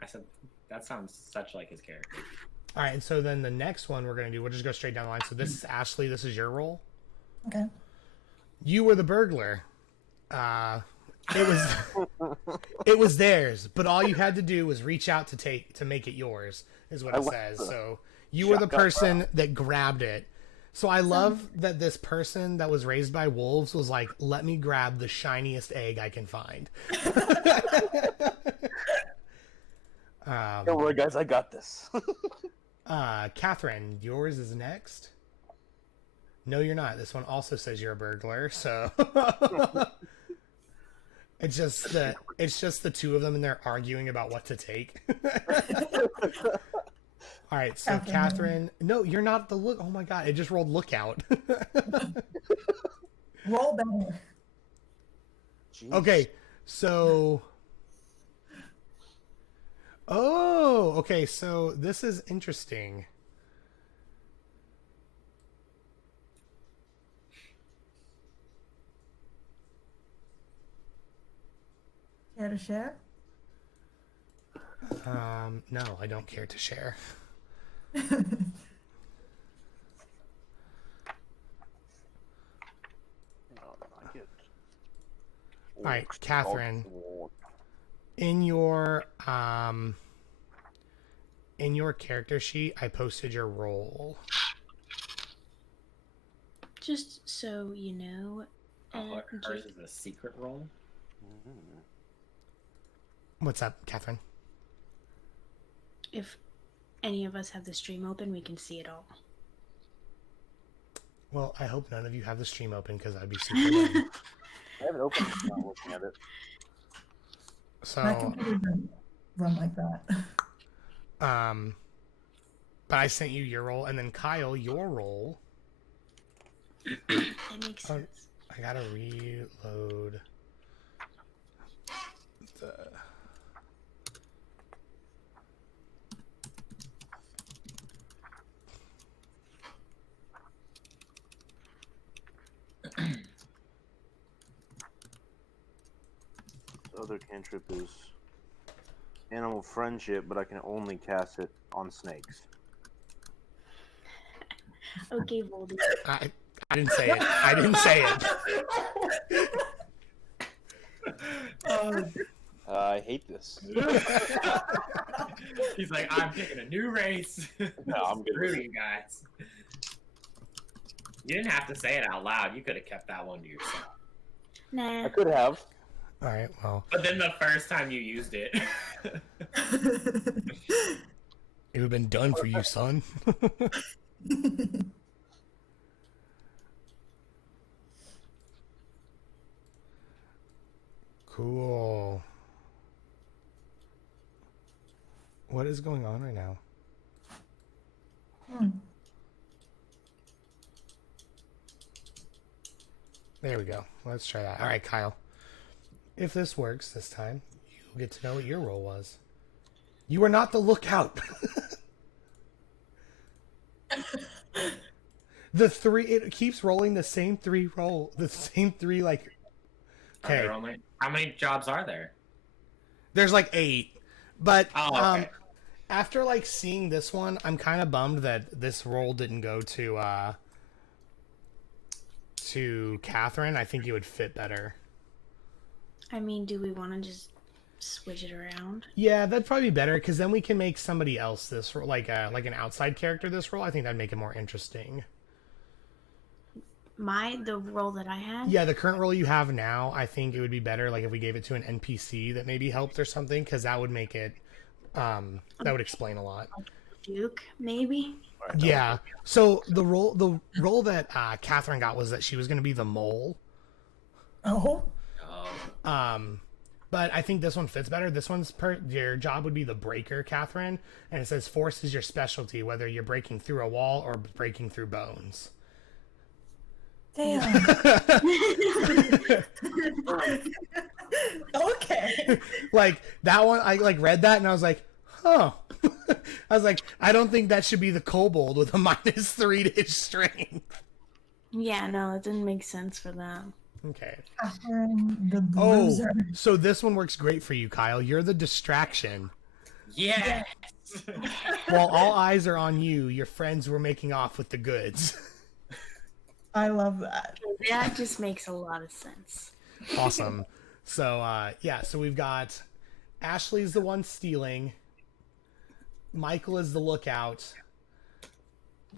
I said, that sounds such like his character. All right, and so then the next one we're going to do, we'll just go straight down the line. So this is Ashley. This is your role. Okay. You were the burglar. It was theirs, but all you had to do was reach out to make it yours, is what it says. So you were the person that grabbed it. So I love that this person that was raised by wolves was like, let me grab the shiniest egg I can find. Don't worry, guys, I got this. Catherine, yours is next. No, you're not. This one also says you're a burglar, so it's just the two of them and they're arguing about what to take. All right, so Catherine, no, you're not the look. Oh my god, it just rolled lookout. Roll better. Jeez. Okay, so okay, so this is interesting. Care to share? No, I don't care to share. All right, Catherine. In your character sheet, I posted your role. Just so you know, Hers is a secret role. What's up, Catherine? if any of us have the stream open, we can see it all. Well, I hope none of you have the stream open because I'd be super lame. I have it open. I'm not looking at it. My So, computer doesn't run like that. but I sent you your roll, and then Kyle, your roll. It makes Oh, sense. I gotta reload the. The other cantrip is animal friendship, but I can only cast it on snakes. Okay, Voldy. I didn't say it. I didn't say it. I hate this. He's like, I'm picking a new race. No, I'm good Screw with it. you guys. You didn't have to say it out loud. You could have kept that one to yourself. Nah. I could have. All right. Well, But then the first time you used it. it would have been done for you, son. Cool. What is going on right now? There we go. Let's try that. All right, Kyle. If this works this time, you'll get to know what your role was. You are not the lookout. It keeps rolling the same three like. Are there Okay, only, how many jobs are there? there's like 8, but Oh, okay. after like seeing this one, I'm kind of bummed that this roll didn't go to Catherine. I think it would fit better. I mean, do we want to just switch it around? Yeah, that'd probably be better because then we can make somebody else this role, like an outside character this role. I think that'd make it more interesting. The role that I had? Yeah, the current role you have now, I think it would be better like if we gave it to an NPC that maybe helped or something, because that would make it that would explain a lot. Duke, maybe? Yeah. So the role that Catherine got was that she was going to be the mole. Oh, Oh. But I think this one fits better. This one's your job would be the breaker, Catherine, and it says force is your specialty, whether you're breaking through a wall or breaking through bones. damn. Okay. Like that one, I like read that and I was like, huh. I was like, I don't think that should be the kobold with a -3 to his strength. Yeah, no, it didn't make sense for that. Okay. Catherine the Oh, Bruiser. so this one works great for you, Kyle. You're the distraction. Yes! While all eyes are on you, your friends were making off with the goods. I love that. That just makes a lot of sense. Awesome. So so we've got Ashley's the one stealing. Michael is the lookout.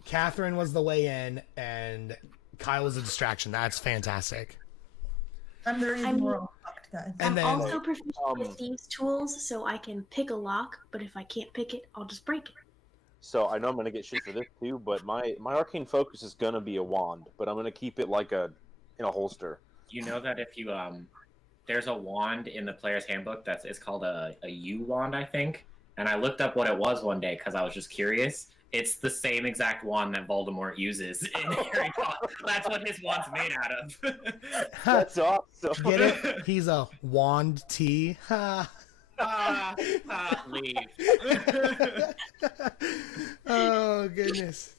Catherine was the way in, and Kyle was a distraction. That's fantastic. I'm the reason I mean- we're all fucked, guys. And I'm then- also proficient with these tools, so I can pick a lock, but if I can't pick it, I'll just break it. So I know I'm gonna get shit for this too, but my arcane focus is gonna be a wand, but I'm gonna keep it like in a holster. You know that if you there's a wand in the player's handbook it's called a U wand, I think. And I looked up what it was one day because I was just curious. It's the same exact wand that Voldemort uses in Harry Potter. That's what his wand's made out of. That's awesome. Get it? He's a wand T. Leave. Oh goodness.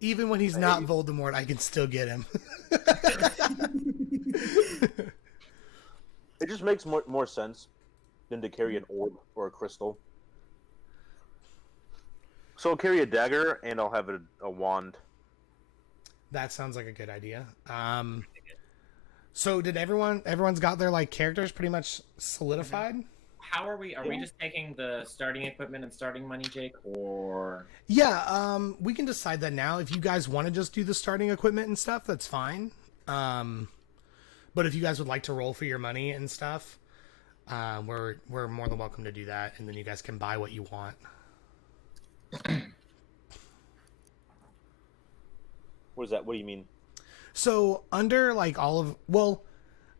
Even when he's not Voldemort, I can still get him. It just makes more sense than to carry an orb or a crystal. So I'll carry a dagger and I'll have a wand. That sounds like a good idea. So did everyone's got their like characters pretty much solidified? How are we? Are we just taking the starting equipment and starting money, Jake, or? Yeah, we can decide that now. If you guys want to just do the starting equipment and stuff, that's fine. But if you guys would like to roll for your money and stuff, we're more than welcome to do that, and then you guys can buy what you want. What is that? What do you mean? So under like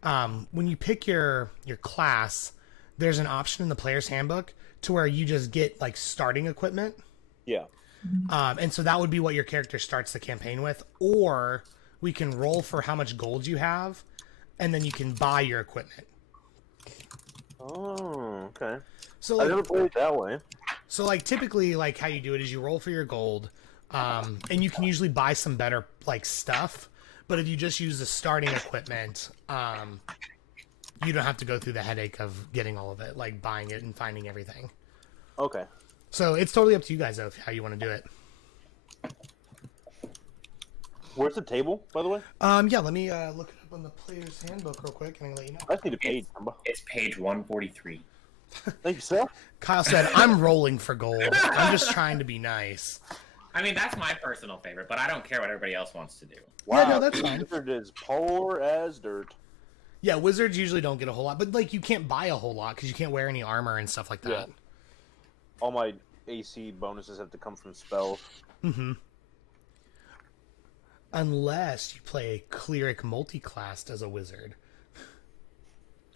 when you pick your class, there's an option in the player's handbook to where you just get like starting equipment. Yeah. And so that would be what your character starts the campaign with, or we can roll for how much gold you have, and then you can buy your equipment. Oh, okay. So I like, never played it that way. so like typically like how you do it is you roll for your gold, and you can usually buy some better like stuff. But if you just use the starting equipment, you don't have to go through the headache of getting all of it, like buying it and finding everything. Okay. So it's totally up to you guys though how you want to do it. Where's the table, by the way? Yeah, let me look it up on the player's handbook real quick, and I'll let you know. I just need a page number. It's page 143. Thank you, sir. Kyle said, "I'm rolling for gold. I'm just trying to be nice." I mean, that's my personal favorite, but I don't care what everybody else wants to do. Wow, Yeah, no, that's fine. Wizard is poor as dirt. Yeah, wizards usually don't get a whole lot, but like you can't buy a whole lot because you can't wear any armor and stuff like that. Yeah. All my AC bonuses have to come from spells. Mm-hmm. Unless you play a cleric multi-classed as a wizard.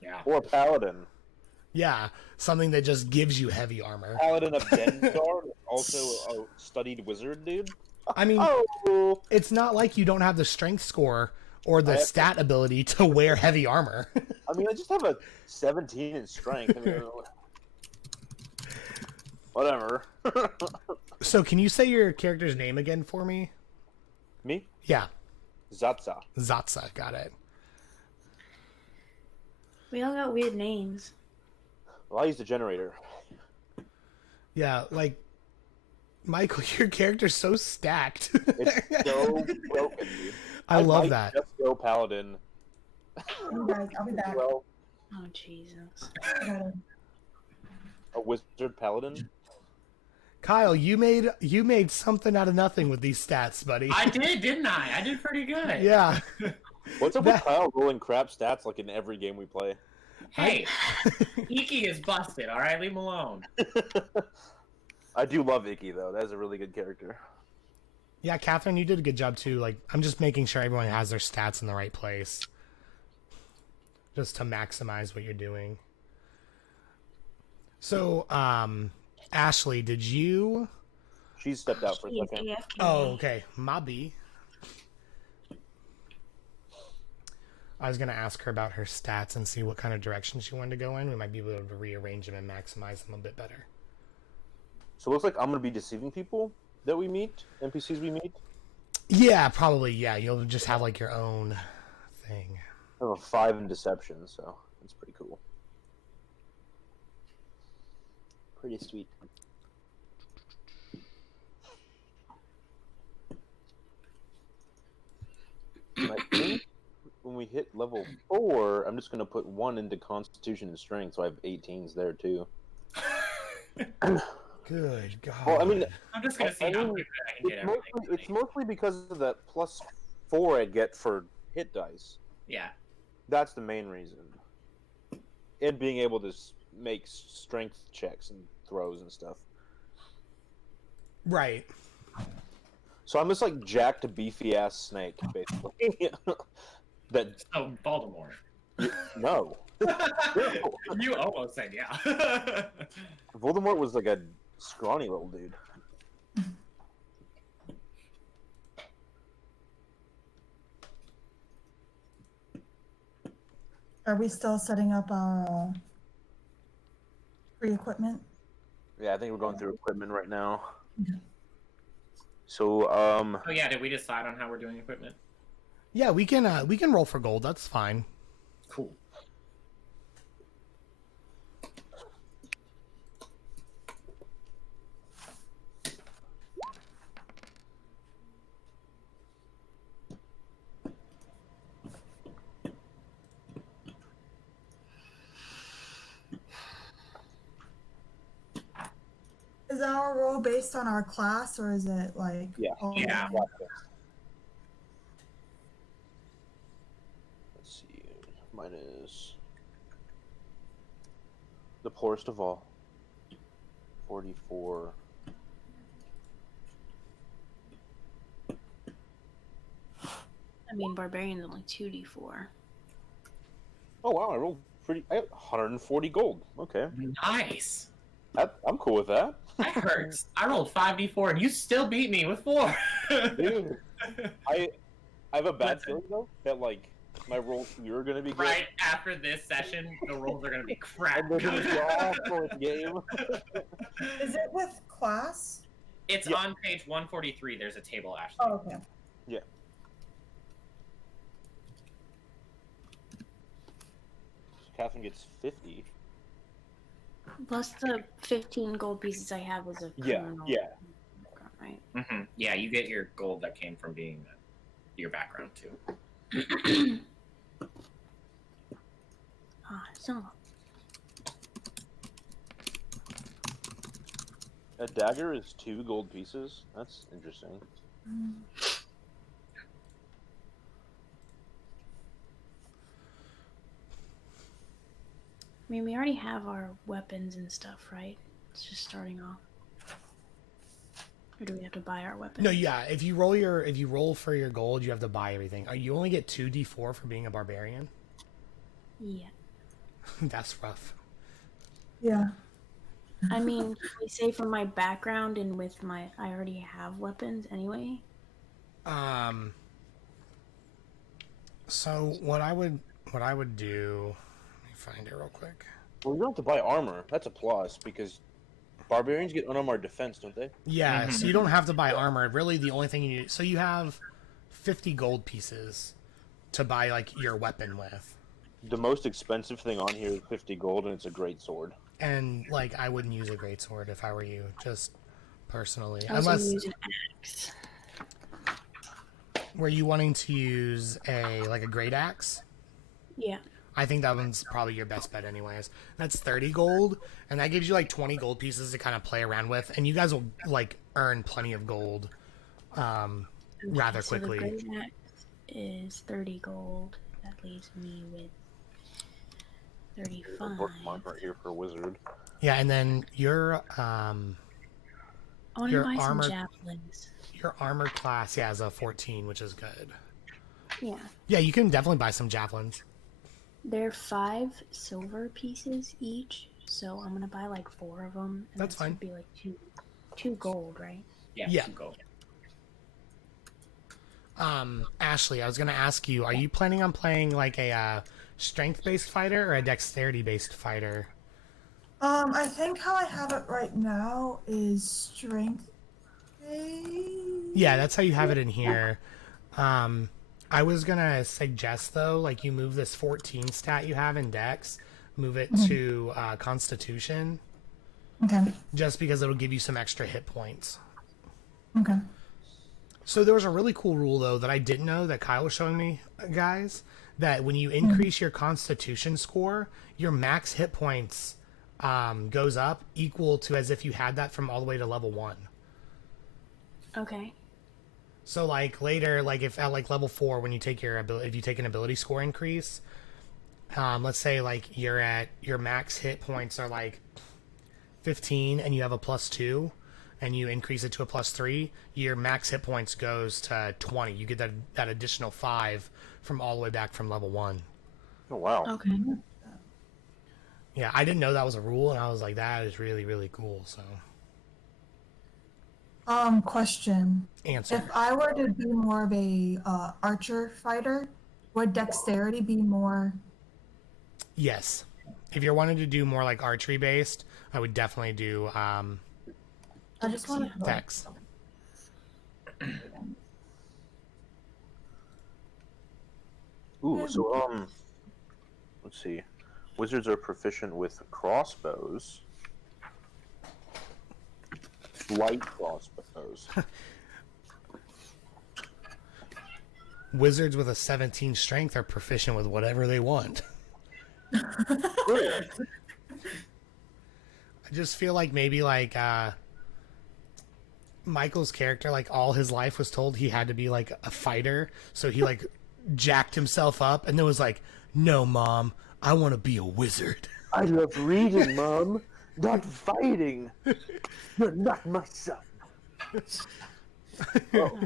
Yeah. Or a paladin. Yeah, something that just gives you heavy armor. Paladin of Denstar, also a studied wizard, dude. I mean, Oh, it's not like you don't have the strength score or the I have stat ability to wear heavy armor. I mean, I just have a 17 in strength. I mean, whatever. So can you say your character's name again for me? Me? Yeah, Zatsa. Zatsa, got it. We all got weird names. Well, I used a generator. Yeah, like, Michael, your character's so stacked. It's so broken, dude. I love might that. Just go paladin. You guys, I'll be back. Well, Oh Jesus! I gotta- a wizard paladin. Kyle, you made something out of nothing with these stats, buddy. I did, didn't I? I did pretty good. Yeah. What's up with Kyle rolling crap stats like in every game we play? Hey, Iki is busted, all right? Leave him alone. I do love Icky though. That's a really good character. Yeah, Catherine, you did a good job too. Like, I'm just making sure everyone has their stats in the right place. Just to maximize what you're doing. So, Ashley, did you... She's stepped out for a He is second. AFK. Oh, okay. Mobby. I was going to ask her about her stats and see what kind of direction she wanted to go in. We might be able to rearrange them and maximize them a bit better. So it looks like I'm gonna be deceiving people that we meet, NPCs we meet. Yeah, probably. Yeah, you'll just have like your own thing. I have a 5 in deception, so that's pretty cool. Pretty sweet. I think when we hit level 4, I'm just gonna put 1 into Constitution and Strength, so I have 18s there too. Good God. Well, I mean, I'm just gonna see I how mean, quickly I can get everything. it's mostly because of that +4 I get for hit dice. Yeah. That's the main reason. And being able to make strength checks and throws and stuff. Right. So I'm just like jacked beefy ass snake, basically. That Oh, Baltimore. no. No. You almost said yeah. Voldemort was like a scrawny little dude. Are we still setting up our free equipment? Yeah, I think we're going through equipment right now. So, Oh yeah, did we decide on how we're doing equipment? Yeah, we can roll for gold. That's fine. Cool. Is our roll based on our class or is it like? Yeah. all- Yeah. Let's see. Mine is the poorest of all. 44. I mean, barbarian's only 2d4. Oh wow, I rolled pretty. I have 140 gold. Okay, Nice. I'm cool with that. That hurts. I rolled 5d4 and you still beat me with 4. Dude, I have a bad Listen. feeling though that like my rolls here are gonna be good. Right after this session, the rolls are going to be crap. And they're gonna be awful in game. Is it with class? It's Yeah. on page 143. There's a table, Ashley. Oh, okay. Yeah. Catherine gets 50. Plus the 15 gold pieces I have as a Yeah, criminal. yeah. Right. Yeah, you get your gold that came from being your background too. So A dagger is 2 gold pieces. That's interesting. I mean, we already have our weapons and stuff, right? It's just starting off. Or do we have to buy our weapons? No, yeah. If you roll for your gold, you have to buy everything. You only get 2d4 for being a barbarian. Yeah. That's rough. Yeah. I mean, we say from my background and with I already have weapons anyway. So what I would do, let me find it real quick. Well, you don't have to buy armor. That's a plus because barbarians get unarmored defense, don't they? Yeah, so you don't have to buy armor. Really, the only thing you need. So you have 50 gold pieces to buy like your weapon with. The most expensive thing on here is 50 gold, and it's a great sword. And like, I wouldn't use a greatsword if I were you, just personally. I was Unless, gonna use an axe. were you wanting to use a great axe? Yeah. I think that one's probably your best bet anyways. That's 30 gold, and that gives you like 20 gold pieces to kind of play around with, and you guys will like earn plenty of gold rather So quickly. the great axe is 30 gold. That leaves me with A 35. bookmark right here for a wizard. Yeah, and then your I want your to buy armor- some javelins. your armor class has a 14, which is good. Yeah. Yeah, you can definitely buy some javelins. They're 5 silver pieces each, so I'm gonna buy like 4 of them. And That's this would fine. Be like two gold, right? Yeah. 2 gold. Ashley, I was gonna ask you, are you planning on playing like a strength-based fighter or a dexterity-based fighter? I think how I have it right now is strength. Yeah, that's how you have it in here. I was gonna suggest though, like you move this 14 stat you have in Dex, move it to Constitution, Okay. just because it'll give you some extra hit points. Okay. So there was a really cool rule though that I didn't know that Kyle was showing me, guys, that when you increase your Constitution score, your max hit points goes up equal to as if you had that from all the way to level 1. Okay. So like later, like if at like level 4, when you take your ability, if you take an ability score increase, let's say like you're at your max hit points are like 15 and you have a +2 and you increase it to a +3, your max hit points goes to 20. You get that additional 5 from all the way back from level 1. Oh wow. Okay. Yeah, I didn't know that was a rule, and I was like, that is really, really cool. So, Question. answer. If I were to be more of a archer fighter, would dexterity be more? Yes. If you're wanting to do more like archery based, I would definitely do I just want to. Dex. Ooh, so let's see. Wizards are proficient with crossbows. Light crossbows. Wizards with a 17 strength are proficient with whatever they want. Really? I just feel like maybe like Michael's character, like all his life was told he had to be like a fighter, so he like jacked himself up and then was like, no mom, I want to be a wizard. I love reading, Mom, not fighting. You're not my son. Oh.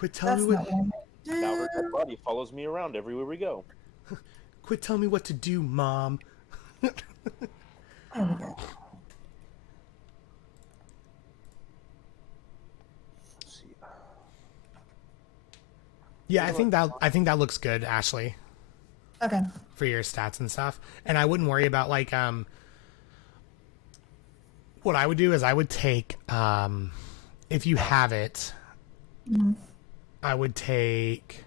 Quit telling That's me not what. what I meant to Now her do. dead body follows me around everywhere we go. Quit telling me what to do, Mom. There we go. Let's see. Yeah, I think that looks good, Ashley, Okay. for your stats and stuff. And I wouldn't worry about like what I would do is I would take if you have it, I would take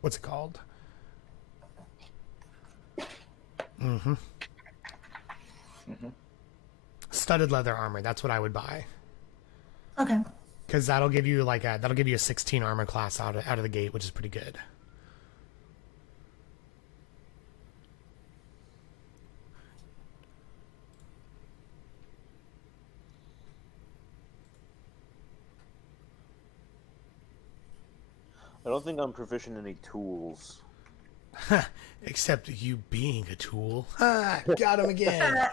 what's it called? Studded leather armor. That's what I would buy. Okay. Because that'll give you a 16 armor class out of the gate, which is pretty good. I don't think I'm proficient in any tools. Except you being a tool. Ah, got him again.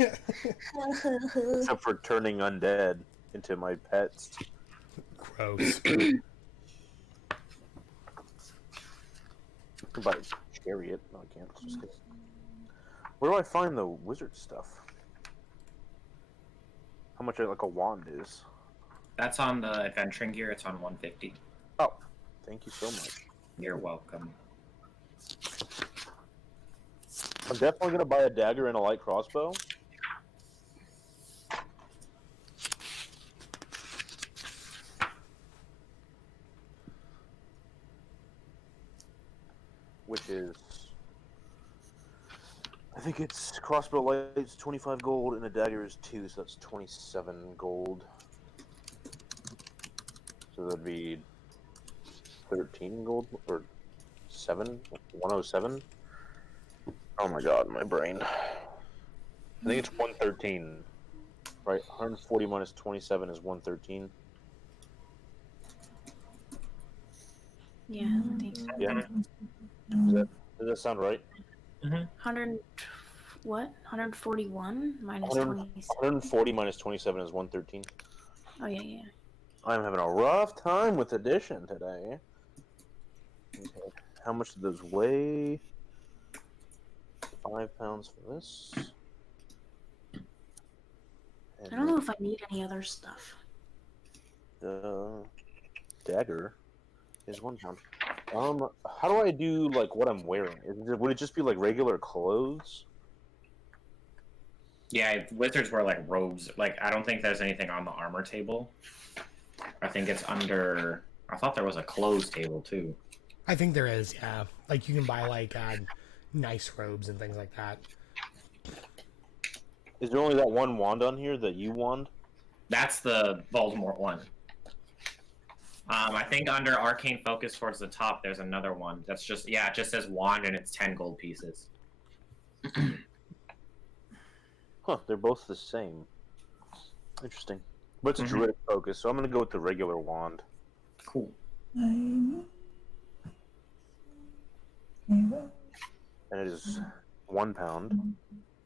Except for turning undead into my pets. Gross. If I chariot. No, I can't. Just kidding. Where do I find the wizard stuff? How much like a wand is? That's on the adventuring gear. It's on 150. Oh, thank you so much. You're welcome. I'm definitely gonna buy a dagger and a light crossbow. Which is, I think it's crossbow light's 25 gold and a dagger is 2, so that's 27 gold. So that'd be 13 gold or 107. Oh my god, my brain. I think it's 113. Right, 140 minus 27 is 113. Yeah, I think so. Yeah. Does that sound right? 100, what? 141 minus 100 20. 140 minus 27 is 113. Oh, yeah, yeah. I'm having a rough time with addition today. Okay. How much do those weigh? 5 pounds for this. And I don't know if I need any other stuff. the dagger is 1 pound. How do I do like what I'm wearing? Would it just be like regular clothes? Yeah, wizards wear like robes. Like, I don't think there's anything on the armor table. I think it's under. I thought there was a clothes table too. I think there is, yeah. Like you can buy like nice robes and things like that. Is there only that one wand on here, the U wand? That's the Voldemort one. I think under Arcane Focus towards the top, there's another one. That's just, yeah, it just says wand and it's 10 gold pieces. Huh, they're both the same. Interesting. But it's a druidic focus, so I'm going to go with the regular wand. Cool. And it is 1 pound.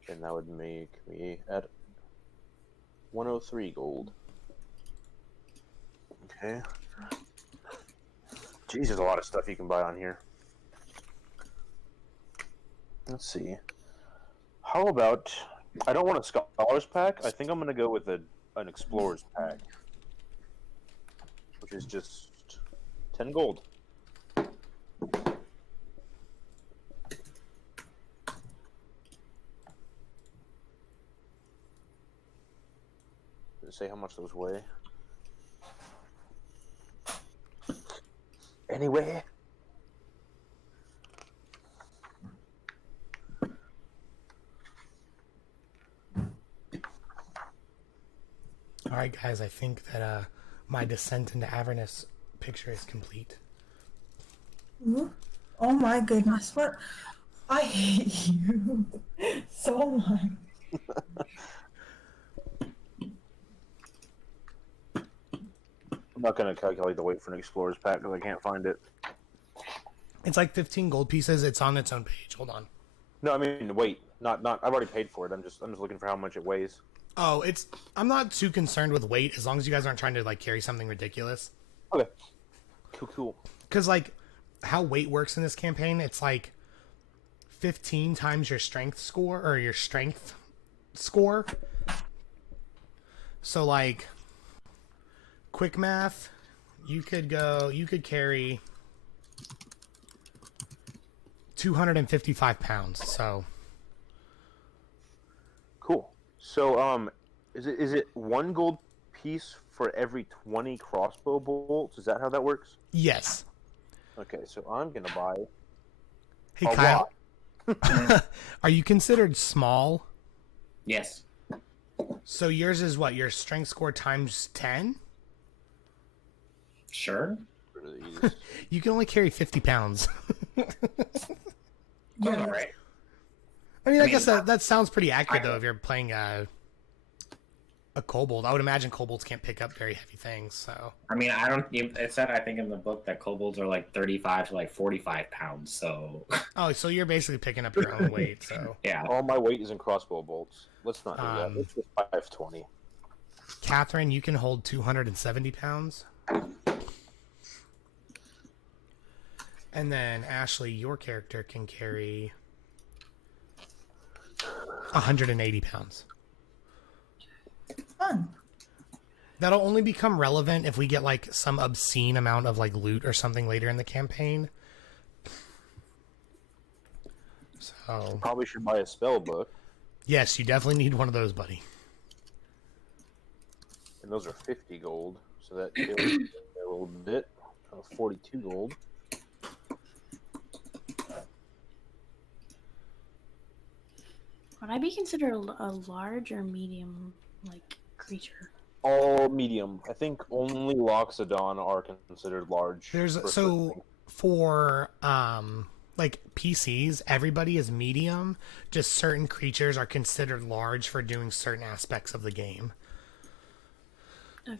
And that would make me at 103 gold. Okay. Jeez, there's a lot of stuff you can buy on here. Let's see. How about... I don't want a Scholar's Pack. I think I'm going to go with an Explorer's Pack. Which is just 10 gold. Does it say how much those weigh? Anyway. All right, guys, I think that my descent into Avernus picture is complete. Oh my goodness, what? I hate you so much. I'm not going to calculate the weight for an Explorer's Pack because I can't find it. It's like 15 gold pieces. It's on its own page. Hold on. No, I mean weight. Not. I've already paid for it. I'm just looking for how much it weighs. Oh, I'm not too concerned with weight as long as you guys aren't trying to like carry something ridiculous. Okay. Cool. Because like how weight works in this campaign, it's like 15 times your strength score or your strength score. So like quick math, you could carry 255 pounds. So Cool. So is it 1 gold piece for every 20 crossbow bolts? Is that how that works? yes. Okay, so I'm gonna buy Hey a Kyle, lot. are you considered small? Yes. So yours is what, your strength score times 10? Sure. You can only carry 50 pounds. Yeah, right. I mean, I I guess mean, that sounds pretty accurate, though, if you're playing a kobold. I would imagine kobolds can't pick up very heavy things, so... I mean, I don't. It said I think in the book that kobolds are like 35 to like 45 pounds. So Oh, so you're basically picking up your own weight, so... yeah. All my weight is in crossbow bolts. Let's not do that. Um, Let's just 520. Catherine, you can hold 270 pounds. And then, Ashley, your character can carry 180 pounds. Fun. That'll only become relevant if we get, like, some obscene amount of, like, loot or something later in the campaign. So, Probably should buy a spell book, yes, you definitely need one of those, buddy. and those are 50 gold, so that kills me a little bit. 42 gold. Would I be considered a large or medium like creature? All medium. I think only Loxodon are considered large. There's for certain so things. for like PCs, everybody is medium. Just certain creatures are considered large for doing certain aspects of the game. Okay.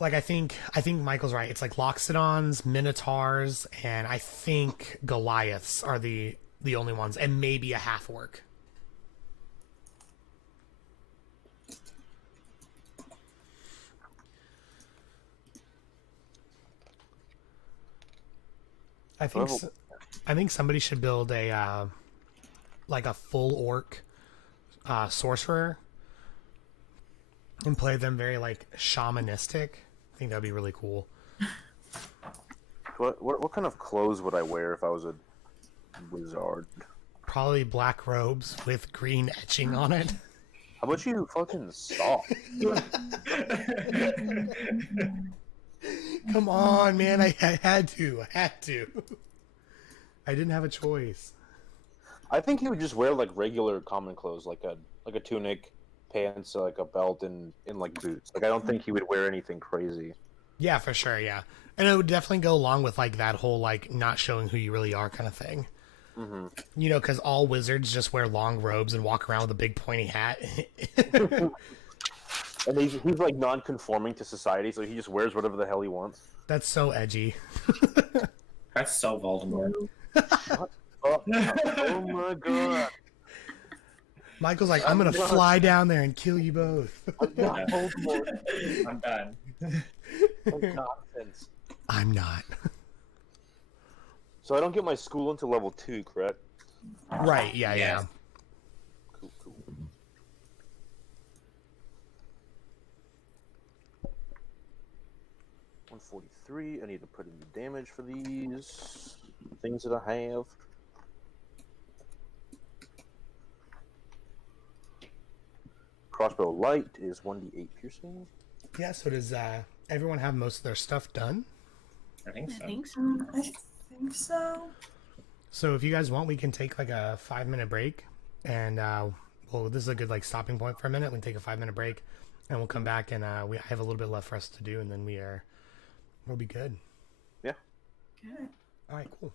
Like I think Michael's right. It's like Loxodons, Minotaurs, and I think Goliaths are the only ones, and maybe a half orc. Well, I think somebody should build a like a full orc sorcerer and play them very like shamanistic. I think that'd be really cool. what kind of clothes would I wear if I was a wizard? Probably black robes with green etching on it. How about you fucking stop? Come on, man! I had to. I didn't have a choice. I think he would just wear like regular common clothes, like a tunic, pants, like a belt, and like boots. Like I don't think he would wear anything crazy. Yeah, for sure. Yeah, and it would definitely go along with like that whole like not showing who you really are kind of thing. Mm-hmm. You know, because all wizards just wear long robes and walk around with a big pointy hat. And he's like non-conforming to society, so he just wears whatever the hell he wants. That's so edgy. That's so Voldemort. Oh my god! Michael's like, I'm gonna fly down there and kill you both. I'm not Voldemort. I'm done. Nonsense. I'm not. So I don't get my school until level 2, correct? Right? Yeah, yeah. Yes. Cool. 143. I need to put in the damage for these things that I have. Crossbow light is 1d8 piercing. Yeah. So does everyone have most of their stuff done? I think I so. think so. I think so. So if you guys want, we can take like a 5-minute break, and well, this is a good like stopping point for a minute. We can take a 5-minute break, and we'll come back, and we have a little bit left for us to do, and then we'll be good. Yeah. Good. All right, cool.